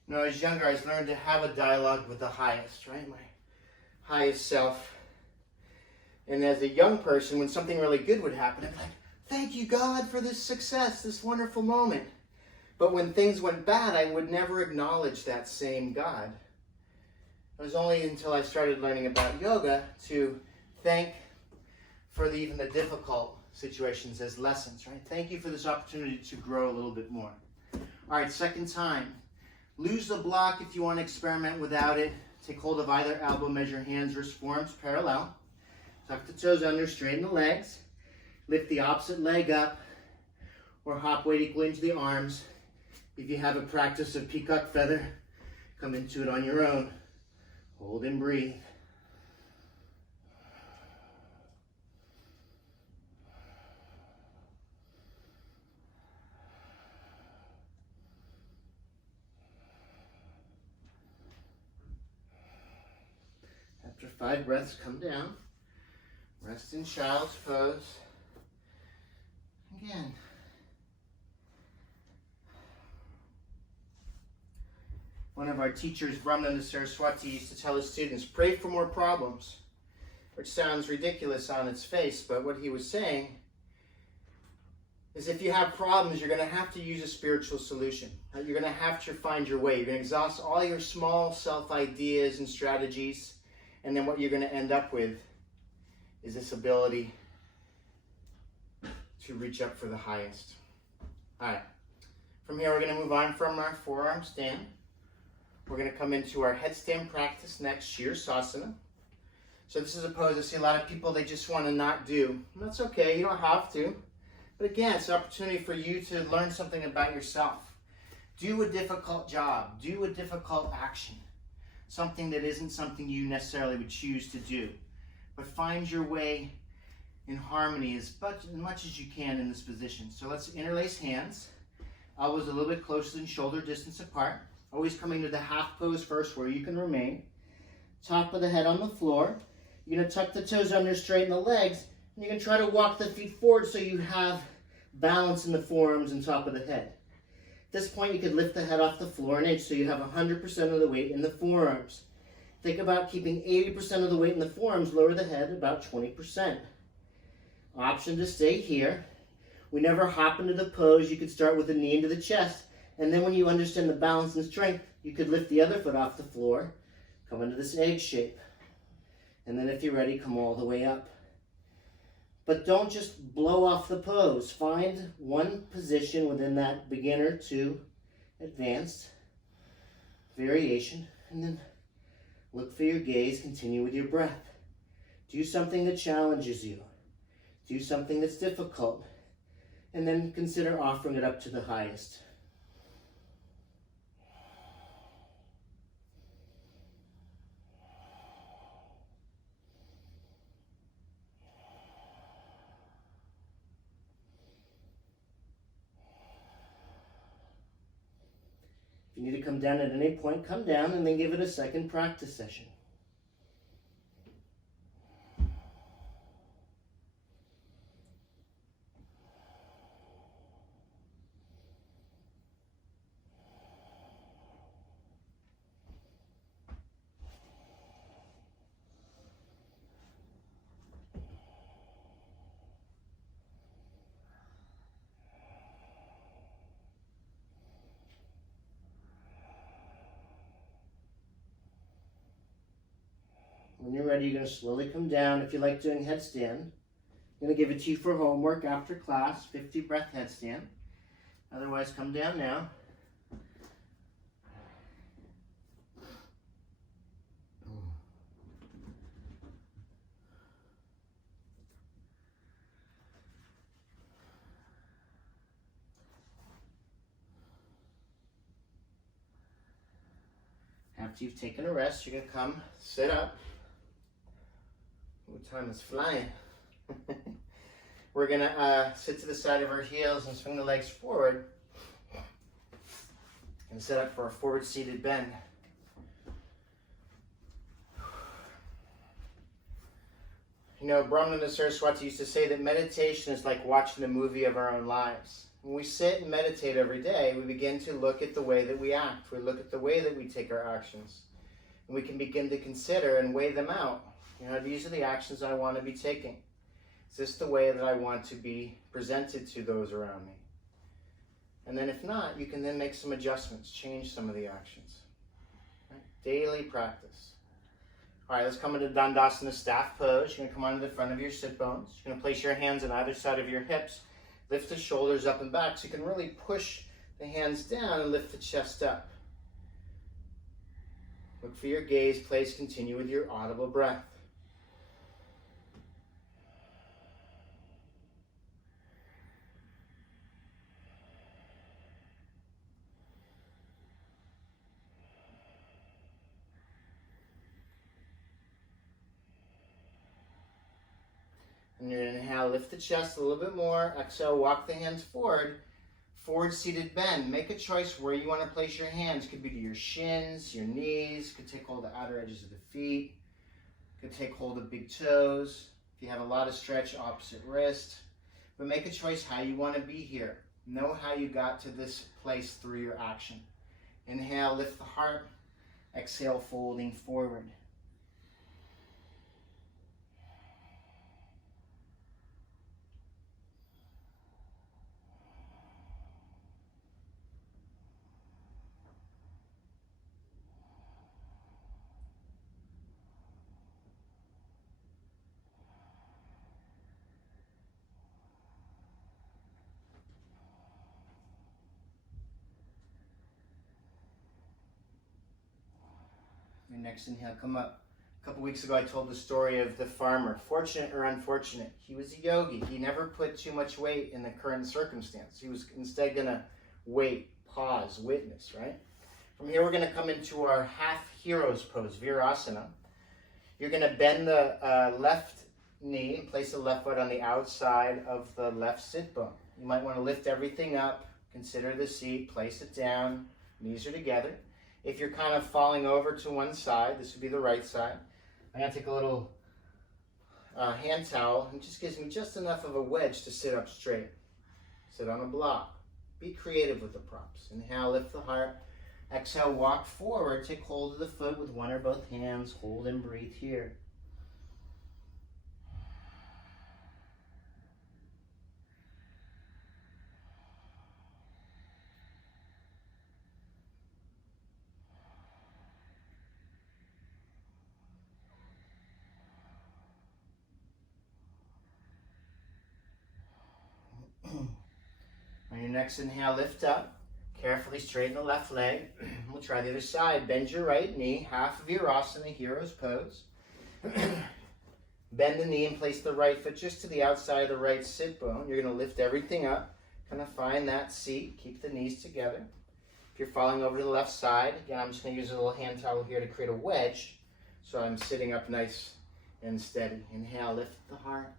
When I was younger, I learned to have a dialogue with the highest, right? My highest self. And as a young person, when something really good would happen, I'd be like, thank you, God, for this success, this wonderful moment. But when things went bad, I would never acknowledge that same God. It was only until I started learning about yoga to thank for even the difficult situations as lessons, right? Thank you for this opportunity to grow a little bit more. All right, second time. Lose the block if you want to experiment without it. Take hold of either elbow, measure hands, wrists, forearms parallel. Tuck the toes under, straighten the legs. Lift the opposite leg up or hop weight equal into the arms. If you have a practice of peacock feather, come into it on your own. Hold and breathe. After 5 breaths, come down. Rest in child's pose. Again. One of our teachers, Brahmananda Saraswati, used to tell his students, pray for more problems, which sounds ridiculous on its face, but what he was saying is if you have problems, you're going to have to use a spiritual solution. You're going to have to find your way. You're going to exhaust all your small self-ideas and strategies, and then what you're going to end up with is this ability to reach up for the highest. All right. From here, we're going to move on from our forearm stand. We're going to come into our headstand practice next, Shirsasana. So this is a pose I see a lot of people, they just want to not do. And that's okay, you don't have to. But again, it's an opportunity for you to learn something about yourself. Do a difficult job. Do a difficult action. Something that isn't something you necessarily would choose to do. But find your way in harmony as much as you can in this position. So let's interlace hands. Elbows a little bit closer than shoulder distance apart. Always coming to the half pose first where you can remain. Top of the head on the floor. You're going to tuck the toes under, straighten the legs, and you're going to try to walk the feet forward so you have balance in the forearms and top of the head. At this point, you could lift the head off the floor an inch so you have 100% of the weight in the forearms. Think about keeping 80% of the weight in the forearms, lower the head about 20%. Option to stay here. We never hop into the pose. You could start with the knee into the chest, and then when you understand the balance and strength, you could lift the other foot off the floor, come into this egg shape. And then if you're ready, come all the way up. But don't just blow off the pose. Find one position within that beginner to advanced variation, and then look for your gaze, continue with your breath. Do something that challenges you. Do something that's difficult. And then consider offering it up to the highest. If you need to come down at any point, come down and then give it a second practice session. When you're ready, you're going to slowly come down. If you like doing headstand, I'm going to give it to you for homework after class, 50 breath headstand. Otherwise, come down now. After you've taken a rest, you're going to come sit up. Time is flying. We're going to sit to the side of our heels and swing the legs forward and set up for a forward seated bend. You know, Brahmananda Saraswati used to say that meditation is like watching a movie of our own lives. When we sit and meditate every day, we begin to look at the way that we act. We look at the way that we take our actions. And we can begin to consider and weigh them out. You know, these are the actions I want to be taking. Is this the way that I want to be presented to those around me? And then if not, you can then make some adjustments, change some of the actions. Okay? Daily practice. All right, let's come into Dandasana staff pose. You're going to come onto the front of your sit bones. You're going to place your hands on either side of your hips. Lift the shoulders up and back so you can really push the hands down and lift the chest up. Look for your gaze. Place, continue with your audible breath. And you're going to inhale, lift the chest a little bit more. Exhale, walk the hands forward. Forward seated bend. Make a choice where you want to place your hands. Could be to your shins, your knees. Could take hold of the outer edges of the feet. Could take hold of big toes. If you have a lot of stretch, opposite wrist. But make a choice how you want to be here. Know how you got to this place through your action. Inhale, lift the heart. Exhale, folding forward. Your next inhale, come up. A couple weeks ago I told the story of the farmer, fortunate or unfortunate. He was a yogi. He never put too much weight in the current circumstance. He was instead going to wait, pause, witness, right? From here we're going to come into our half hero's pose, Virasana. You're going to bend the left knee and place the left foot on the outside of the left sit bone. You might want to lift everything up, consider the seat, place it down, knees are together. If you're kind of falling over to one side, this would be the right side. I'm going to take a little hand towel, and it just gives me just enough of a wedge to sit up straight. Sit on a block. Be creative with the props. Inhale, lift the heart. Exhale, walk forward. Take hold of the foot with one or both hands. Hold and breathe here. On your next inhale, lift up. Carefully straighten the left leg. We'll try the other side. Bend your right knee, half of your asana, hero's pose. Bend the knee and place the right foot just to the outside of the right sit bone. You're going to lift everything up. Kind of find that seat. Keep the knees together. If you're falling over to the left side, again, I'm just going to use a little hand towel here to create a wedge. So I'm sitting up nice and steady. Inhale, lift the heart.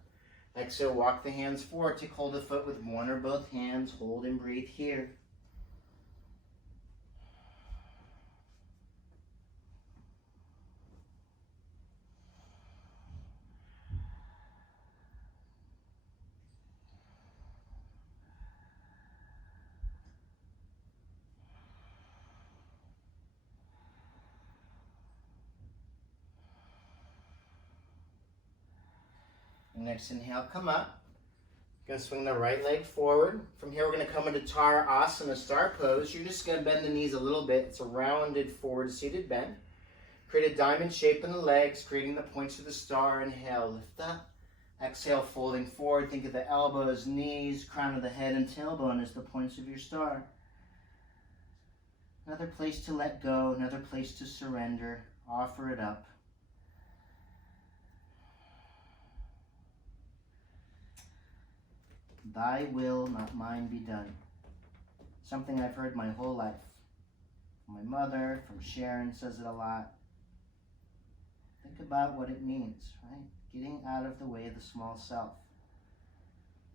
Exhale, walk the hands forward. Take hold of the foot with one or both hands. Hold and breathe here. Next inhale, come up. Gonna swing the right leg forward. From here, we're gonna come into Tara Asana, star pose. You're just gonna bend the knees a little bit. It's a rounded forward seated bend. Create a diamond shape in the legs, creating the points of the star. Inhale, lift up. Exhale, folding forward. Think of the elbows, knees, crown of the head, and tailbone as the points of your star. Another place to let go, another place to surrender. Offer it up. Thy will, not mine, be done. Something I've heard my whole life. From my mother, from Sharon, says it a lot. Think about what it means, right? Getting out of the way of the small self.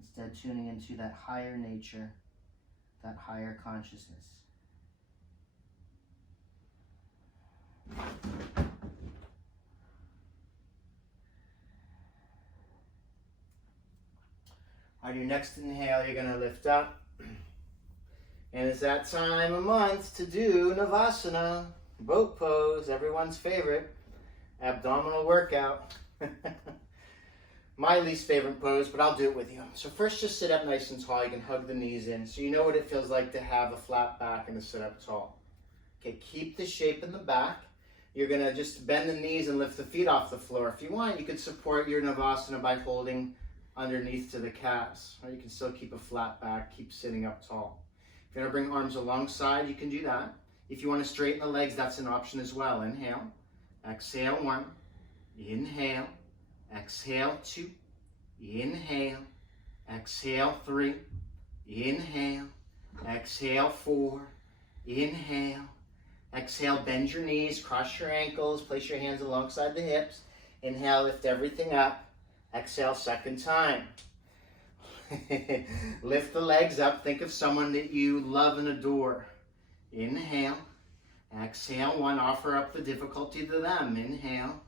Instead, tuning into that higher nature, that higher consciousness. On your next inhale, you're going to lift up. And it's that time of month to do Navasana, boat pose, everyone's favorite abdominal workout. My least favorite pose, but I'll do it with you. So first, just sit up nice and tall. You can hug the knees in so you know what it feels like to have a flat back and to sit up tall. Okay, keep the shape in the back. You're going to just bend the knees and lift the feet off the floor. If you want, you could support your Navasana by holding underneath to the calves. Or you can still keep a flat back, keep sitting up tall. If you're going to bring arms alongside, you can do that. If you want to straighten the legs, that's an option as well. Inhale, exhale 1, inhale, exhale 2, inhale, exhale 3, inhale, exhale 4, inhale, exhale, bend your knees, cross your ankles, place your hands alongside the hips. Inhale, lift everything up. Exhale, second time. Lift the legs up. Think of someone that you love and adore. Inhale. Exhale 1. Offer up the difficulty to them. Inhale.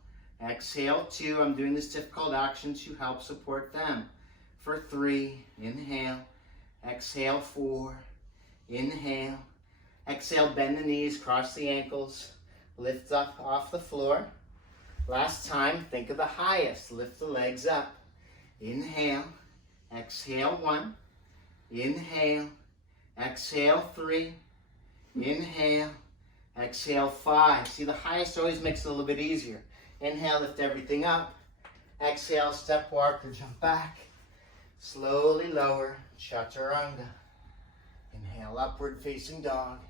Exhale 2. I'm doing this difficult action to help support them. For 3. Inhale. Exhale 4. Inhale. Exhale, bend the knees, cross the ankles. Lift up off the floor. Last time, think of the highest. Lift the legs up. Inhale. Exhale 1. Inhale. Exhale 3. Inhale. Exhale 5. See, the highest always makes it a little bit easier. Inhale, lift everything up. Exhale, step walk or jump back. Slowly lower, chaturanga. Inhale, upward facing dog.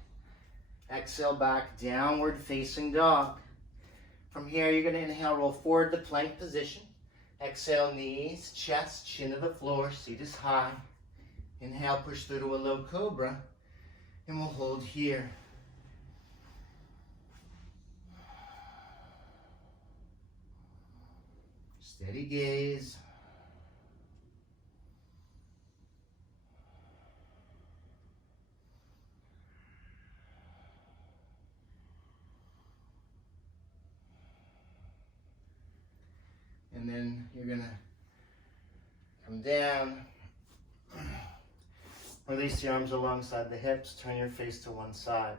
Exhale back, downward facing dog. From here, you're going to inhale, roll forward to plank position. Exhale, knees, chest, chin to the floor, seat is high. Inhale, push through to a low cobra, and we'll hold here. Steady gaze. And then you're going to come down, release the arms alongside the hips, turn your face to one side.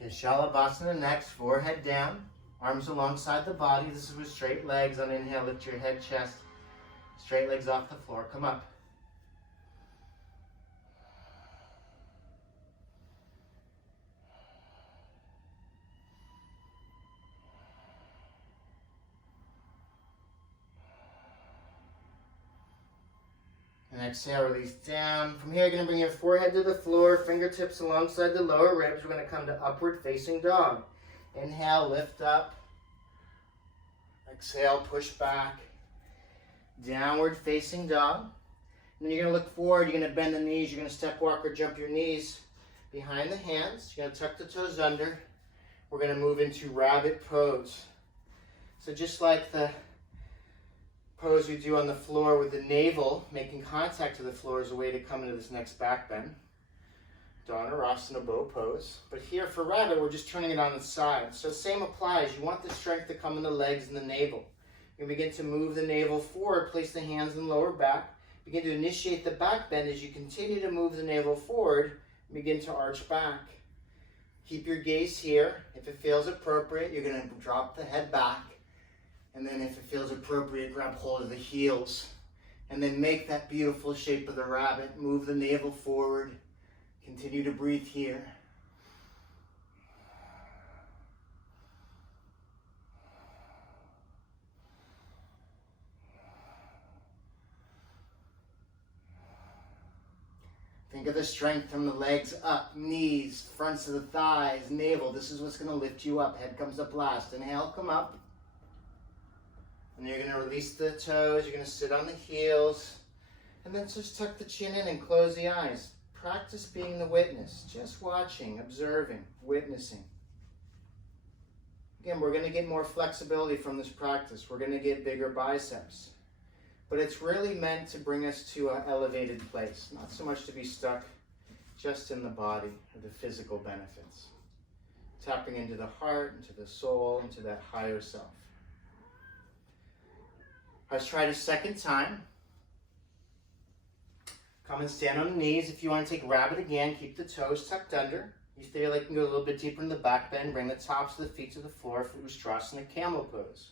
Okay, Shalabhasana next, forehead down. Arms alongside the body. This is with straight legs. On inhale, lift your head, chest. Straight legs off the floor. Come up. And exhale, release down. From here, you're going to bring your forehead to the floor, fingertips alongside the lower ribs. We're going to come to upward facing dog. Inhale, lift up. Exhale, push back. Downward facing dog. And then you're going to look forward. You're going to bend the knees. You're going to step walk or jump your knees behind the hands. You're going to tuck the toes under. We're going to move into rabbit pose. So just like the pose we do on the floor with the navel making contact to the floor is a way to come into this next back bend. Dhanurasana bow pose. But here for rabbit, we're just turning it on the side. So same applies. You want the strength to come in the legs and the navel. You're going to begin to move the navel forward, place the hands in lower back. Begin to initiate the back bend as you continue to move the navel forward. Begin to arch back. Keep your gaze here. If it feels appropriate, you're going to drop the head back. And then if it feels appropriate, grab hold of the heels. And then make that beautiful shape of the rabbit. Move the navel forward. Continue to breathe here. Think of the strength from the legs up, knees, fronts of the thighs, navel. This is what's going to lift you up. Head comes up last. Inhale, come up. And you're going to release the toes. You're going to sit on the heels. And then just tuck the chin in and close the eyes. Practice being the witness. Just watching, observing, witnessing. Again, we're going to get more flexibility from this practice. We're going to get bigger biceps. But it's really meant to bring us to an elevated place, not so much to be stuck just in the body or the physical benefits. Tapping into the heart, into the soul, into that higher self. Let's try it a second time. Come and stand on the knees. If you want to take rabbit again, keep the toes tucked under. You feel like you can go a little bit deeper in the back bend. Bring the tops of the feet to the floor for Ustrasana camel pose.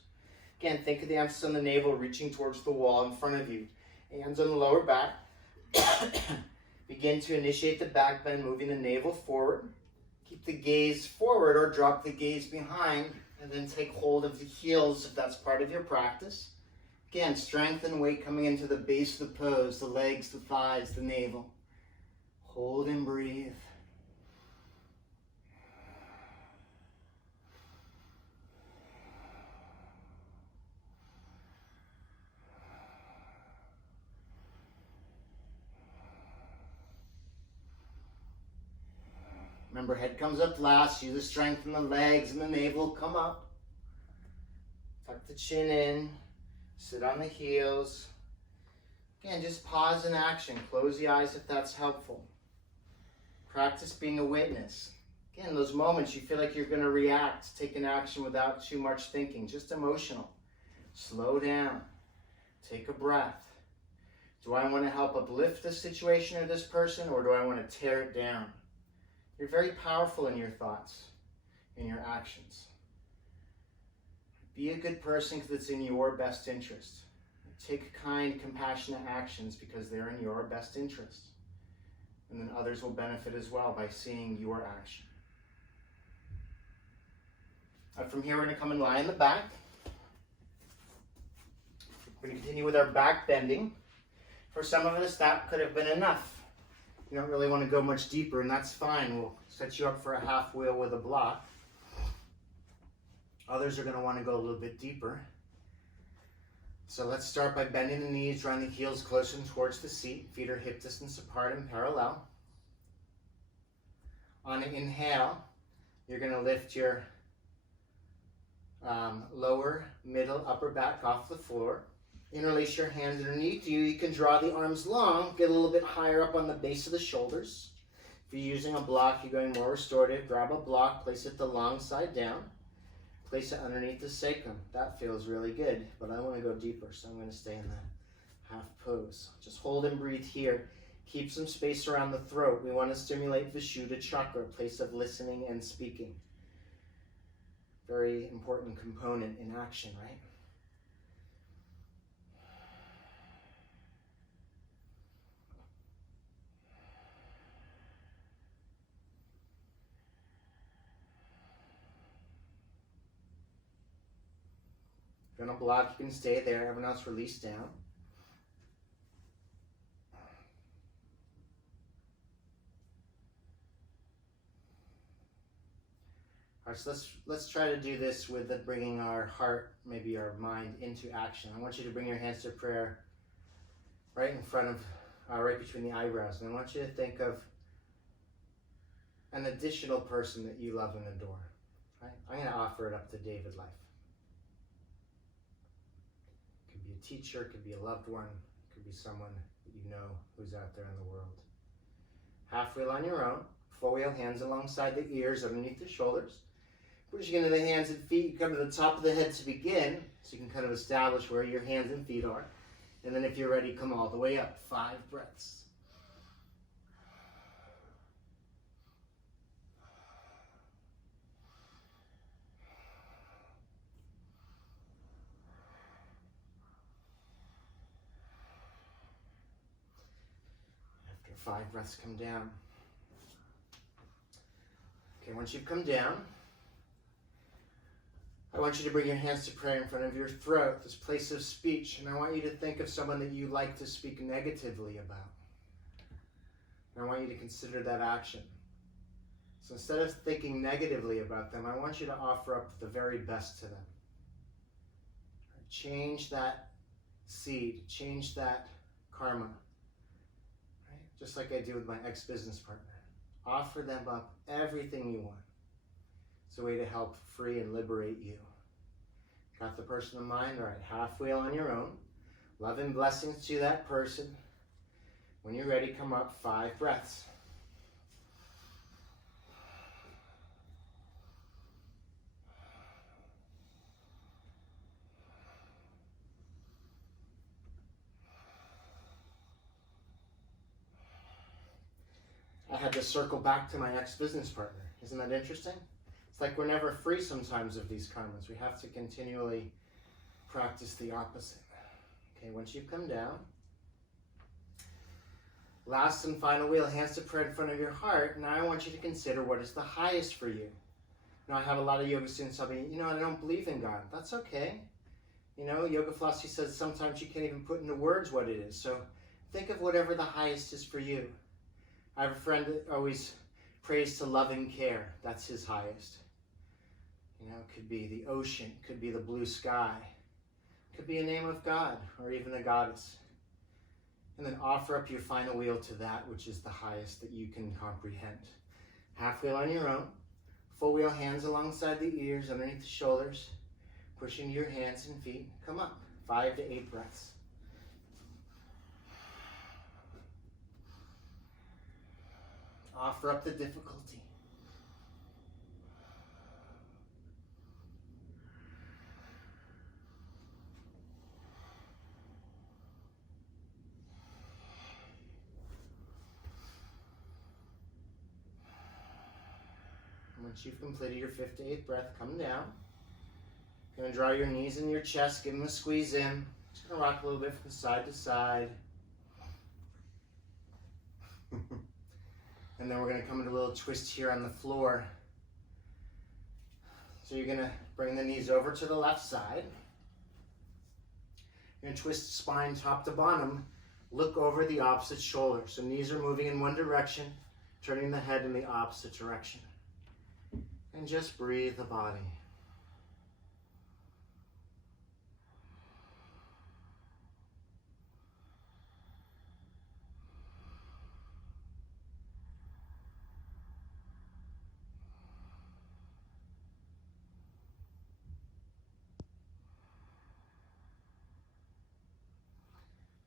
Again, think of the emphasis on the navel reaching towards the wall in front of you. Hands on the lower back. Begin to initiate the back bend, moving the navel forward. Keep the gaze forward or drop the gaze behind, and then take hold of the heels if that's part of your practice. Again, strength and weight coming into the base of the pose, the legs, the thighs, the navel. Hold and breathe. Remember, head comes up last. Use the strength in the legs and the navel. Come up. Tuck the chin in. Sit on the heels. Again, just pause in action. Close the eyes if that's helpful. Practice being a witness. Again, those moments you feel like you're going to react, take an action without too much thinking. Just emotional. Slow down. Take a breath. Do I want to help uplift this situation or this person, or do I want to tear it down? You're very powerful in your thoughts, in your actions. Be a good person because it's in your best interest. Take kind, compassionate actions because they're in your best interest. And then others will benefit as well by seeing your action. From here, we're going to come and lie in the back. We're going to continue with our back bending. For some of us, that could have been enough. You don't really want to go much deeper, and that's fine. We'll set you up for a half wheel with a block. Others are going to want to go a little bit deeper. So let's start by bending the knees, drawing the heels closer towards the seat. Feet are hip distance apart and parallel. On an inhale, you're going to lift your lower, middle, upper back off the floor. Interlace your hands underneath you. You can draw the arms long, get a little bit higher up on the base of the shoulders. If you're using a block, you're going more restorative. Grab a block, place it the long side down. Place it underneath the sacrum. That feels really good, but I want to go deeper, so I'm going to stay in that half pose. Just hold and breathe here. Keep some space around the throat. We want to stimulate Vishuddha chakra, a place of listening and speaking. Very important component in action, right? If you're on a block, you can stay there. Everyone else release down. All right, so let's try to do this with bringing our heart, maybe our mind, into action. I want you to bring your hands to prayer right in front of, right between the eyebrows. And I want you to think of an additional person that you love and adore. Right? I'm going to offer it up to David Life. It could be a teacher, it could be a loved one, it could be someone that you know who's out there in the world. Half wheel on your own, full wheel, hands alongside the ears, underneath the shoulders. Pushing into the hands and feet, you come to the top of the head to begin, so you can kind of establish where your hands and feet are. And then if you're ready, come all the way up. 5 breaths. After 5 breaths, come down. Okay, once you've come down, I want you to bring your hands to prayer in front of your throat, this place of speech, and I want you to think of someone that you like to speak negatively about. And I want you to consider that action. So instead of thinking negatively about them, I want you to offer up the very best to them. Change that seed, change that karma. Right? Just like I do with my ex-business partner. Offer them up everything you want. It's a way to help free and liberate you. Got the person in mind? All right, half wheel on your own. Love and blessings to that person. When you're ready, come up. 5 breaths. I had to circle back to my ex-business partner. Isn't that interesting? It's like we're never free sometimes of these karmas. We have to continually practice the opposite. Okay, once you've come down, last and final wheel, hands to prayer in front of your heart. Now I want you to consider what is the highest for you. Now I have a lot of yoga students tell me, I don't believe in God. That's okay. Yoga philosophy says sometimes you can't even put into words what it is. So think of whatever the highest is for you. I have a friend that always prays to love and care. That's his highest. It could be the ocean, could be the blue sky, could be a name of God or even a goddess. And then offer up your final wheel to that which is the highest that you can comprehend. Half wheel on your own, full wheel, hands alongside the ears, underneath the shoulders, pushing your hands and feet. Come up, 5 to 8 breaths. Offer up the difficulty. Once you've completed your 5th to 8th breath, come down. You're going to draw your knees in your chest, give them a squeeze in. Just going to rock a little bit from side to side. And then we're going to come into a little twist here on the floor. So you're going to bring the knees over to the left side. You're going to twist spine top to bottom. Look over the opposite shoulder. So knees are moving in one direction, turning the head in the opposite direction. And just breathe the body.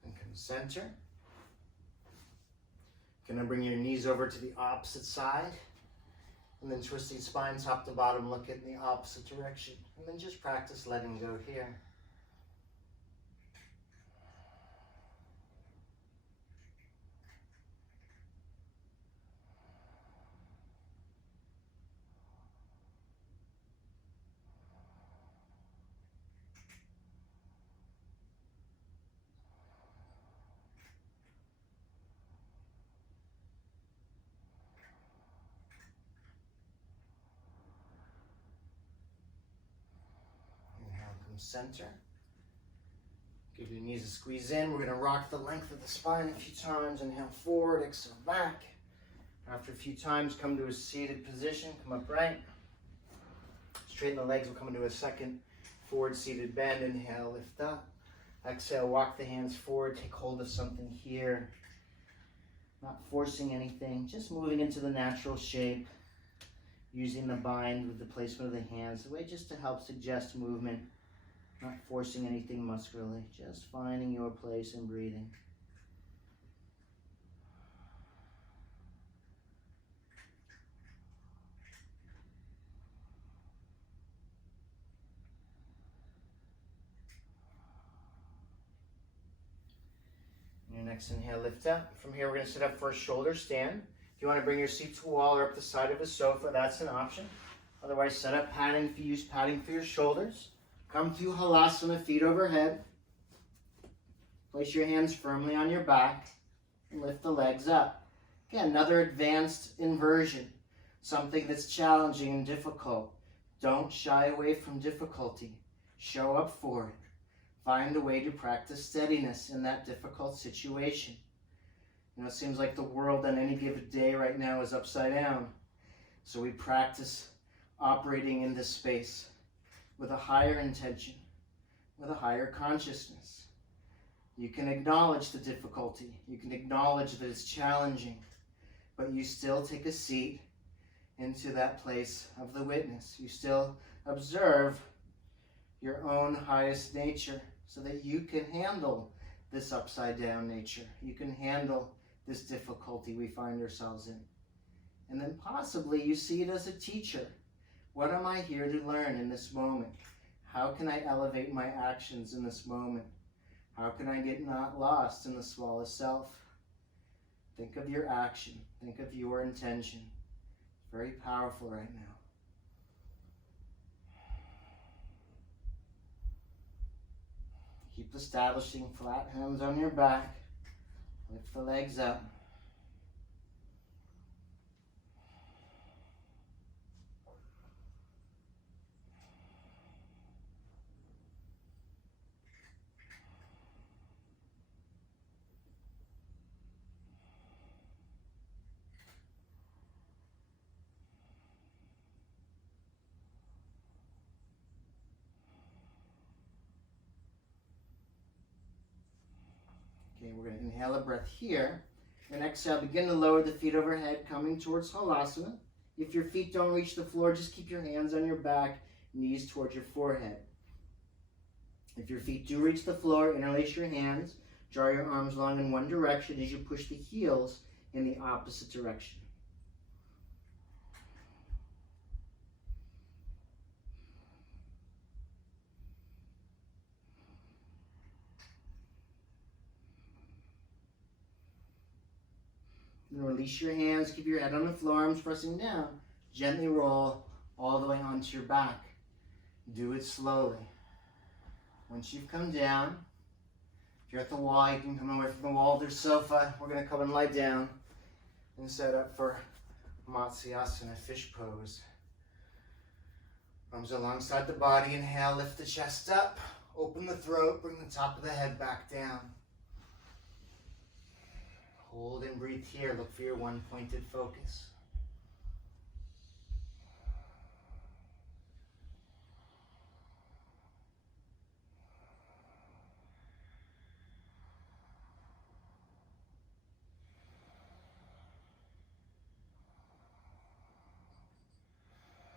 And come center. Gonna bring your knees over to the opposite side. And then twisting spine top to bottom, look in the opposite direction. And then just practice letting go here. Center. Give your knees a squeeze in. We're going to rock the length of the spine a few times. Inhale forward, exhale back. After a few times, come to a seated position. Come upright. Straighten the legs. We'll come into a second forward seated bend. Inhale, lift up. Exhale, walk the hands forward. Take hold of something here. Not forcing anything. Just moving into the natural shape. Using the bind with the placement of the hands. The way just to help suggest movement. Not forcing anything muscularly, just finding your place and breathing. Next inhale, lift up. From here, we're going to sit up for a shoulder stand. If you want to bring your seat to a wall or up the side of a sofa, that's an option. Otherwise, set up padding if you use padding for your shoulders. Come to Halasana, feet overhead. Place your hands firmly on your back and lift the legs up. Again, another advanced inversion, something that's challenging and difficult. Don't shy away from difficulty. Show up for it. Find a way to practice steadiness in that difficult situation. You know, it seems like the world on any given day right now is upside down. So we practice operating in this space with a higher intention, with a higher consciousness. You can acknowledge the difficulty. You can acknowledge that it's challenging, but you still take a seat into that place of the witness. You still observe your own highest nature so that you can handle this upside down nature. You can handle this difficulty we find ourselves in. And then possibly you see it as a teacher. What am I here to learn in this moment? How can I elevate my actions in this moment? How can I get not lost in the smallest self? Think of your action. Think of your intention. It's very powerful right now. Keep establishing flat hands on your back. Lift the legs up. Okay, we're going to inhale a breath here. And exhale, begin to lower the feet overhead, coming towards Halasana. If your feet don't reach the floor, just keep your hands on your back, knees towards your forehead. If your feet do reach the floor, interlace your hands, draw your arms long in one direction as you push the heels in the opposite direction. And release your hands, keep your head on the floor, arms pressing down. Gently roll all the way onto your back. Do it slowly. Once you've come down, if you're at the wall, you can come away from the wall. There's sofa. We're going to come and lie down and set up for Matsyasana, fish pose. Arms alongside the body. Inhale, lift the chest up. Open the throat, bring the top of the head back down. Hold and breathe here. Look for your one pointed focus.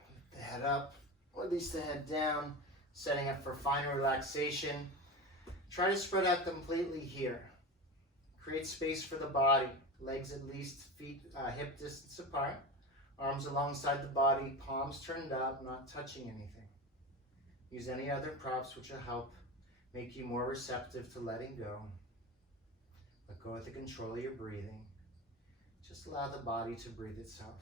Lift the head up, release the head down, setting up for final relaxation. Try to spread out completely here. Create space for the body. Legs at least feet hip distance apart. Arms alongside the body, palms turned up, not touching anything. Use any other props which will help make you more receptive to letting go. Let go of the control of your breathing. Just allow the body to breathe itself.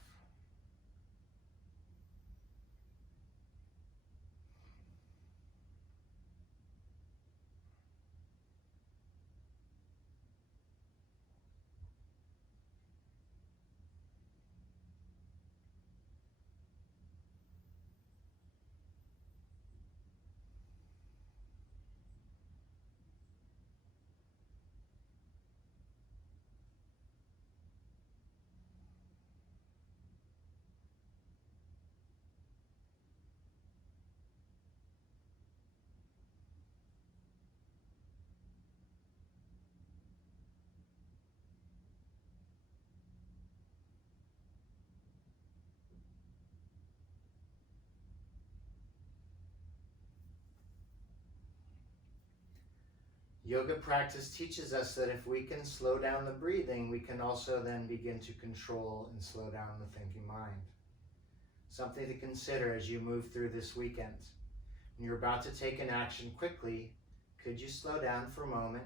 Yoga practice teaches us that if we can slow down the breathing, we can also then begin to control and slow down the thinking mind. Something to consider as you move through this weekend. When you're about to take an action quickly, could you slow down for a moment?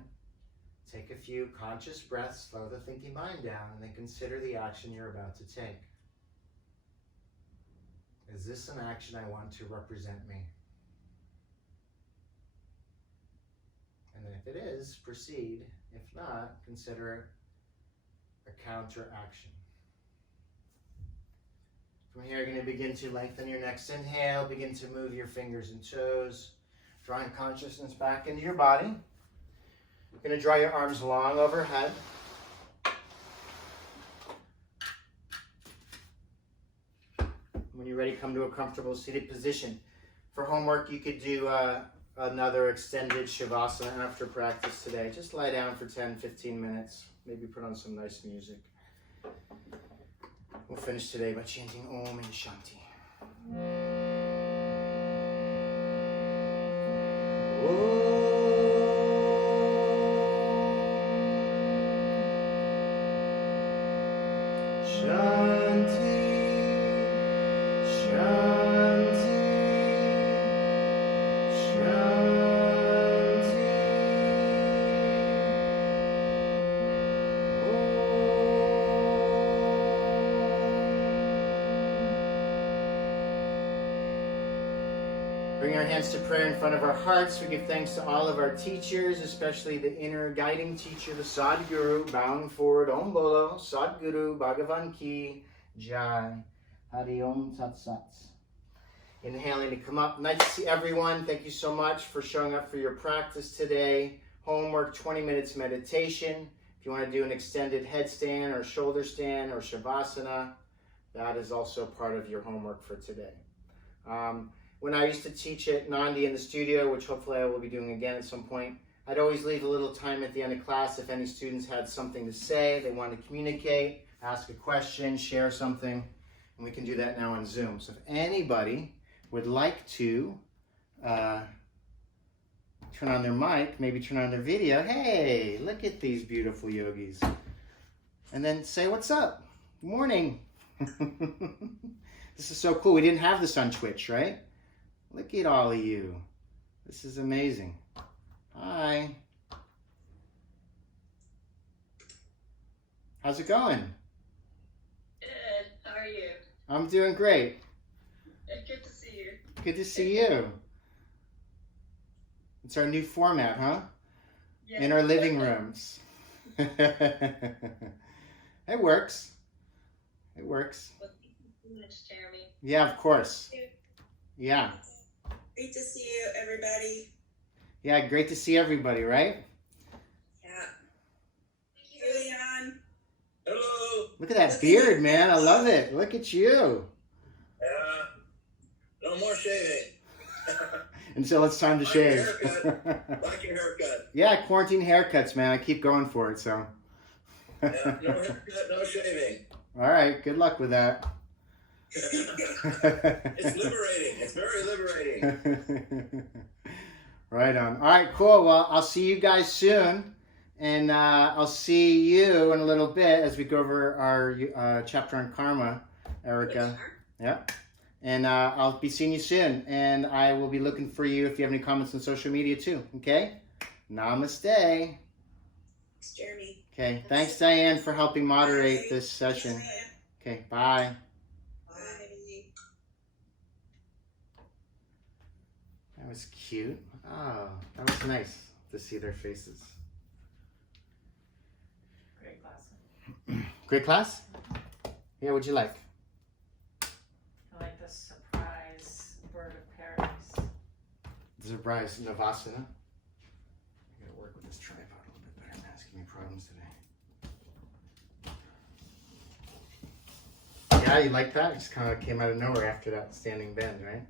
Take a few conscious breaths, slow the thinking mind down, and then consider the action you're about to take. Is this an action I want to represent me? And then if it is, proceed. If not, consider a counter action. From here, you're going to begin to lengthen your next inhale. Begin to move your fingers and toes, drawing consciousness back into your body. You're going to draw your arms long overhead. When you're ready, come to a comfortable seated position. For homework, you could do another extended Shavasana after practice today. Just lie down for 10-15 minutes. Maybe put on some nice music. We'll finish today by chanting Om and Shanti. Shanti, Shanti, Shanti. Bring our hands to prayer in front of our hearts. We give thanks to all of our teachers, especially the inner guiding teacher, the Sadguru. Bowing forward, Om Bolo, Sadguru, Bhagavan Ki, Jai. Hari Om Tat Sat. Inhaling to come up. Nice to see everyone. Thank you so much for showing up for your practice today. Homework, 20 minutes meditation. If you want to do an extended headstand or shoulder stand or Shavasana, that is also part of your homework for today. When I used to teach at Nandi in the studio, which hopefully I will be doing again at some point, I'd always leave a little time at the end of class if any students had something to say, they wanted to communicate, ask a question, share something, and we can do that now on Zoom. So if anybody would like to turn on their mic, maybe turn on their video, hey, look at these beautiful yogis. And then say, what's up? Good morning. This is so cool. We didn't have this on Twitch, right? Look at all of you. This is amazing. Hi. How's it going? Good. How are you? I'm doing great. Good to see you. Good to see you. It's our new format, huh? Yeah. In our living rooms. It works. It works. Well, thank you so much, Jeremy. Yeah, of course. Yeah. Great to see you, everybody. Yeah, great to see everybody, right? Yeah. Julian. Hello. Look at that beard, man. I love it. Look at you. Yeah. No more shaving. Until it's time to Like shave. your haircut. Like your haircut. Yeah, quarantine haircuts, man. I keep going for it, so. Yeah. No haircut, no shaving. All right. Good luck with that. It's liberating. It's very liberating. Right on. All right, cool. Well, I'll see you guys soon. And I'll see you in a little bit as we go over our chapter on karma, Erica. Yep. And I'll be seeing you soon. And I will be looking for you if you have any comments on social media too. Okay? Namaste. Thanks, Jeremy. Okay. Thanks, Diane, for helping moderate this session. Okay. Bye. Bye. That was cute. Oh, that was nice to see their faces. Great class. Great class? Yeah, what'd you like? I like the surprise bird of paradise. The surprise Navasana. I gotta work with this tripod a little bit better, man. It's giving me problems today. Yeah, you like that? It just kind of came out of nowhere after that standing bend, right?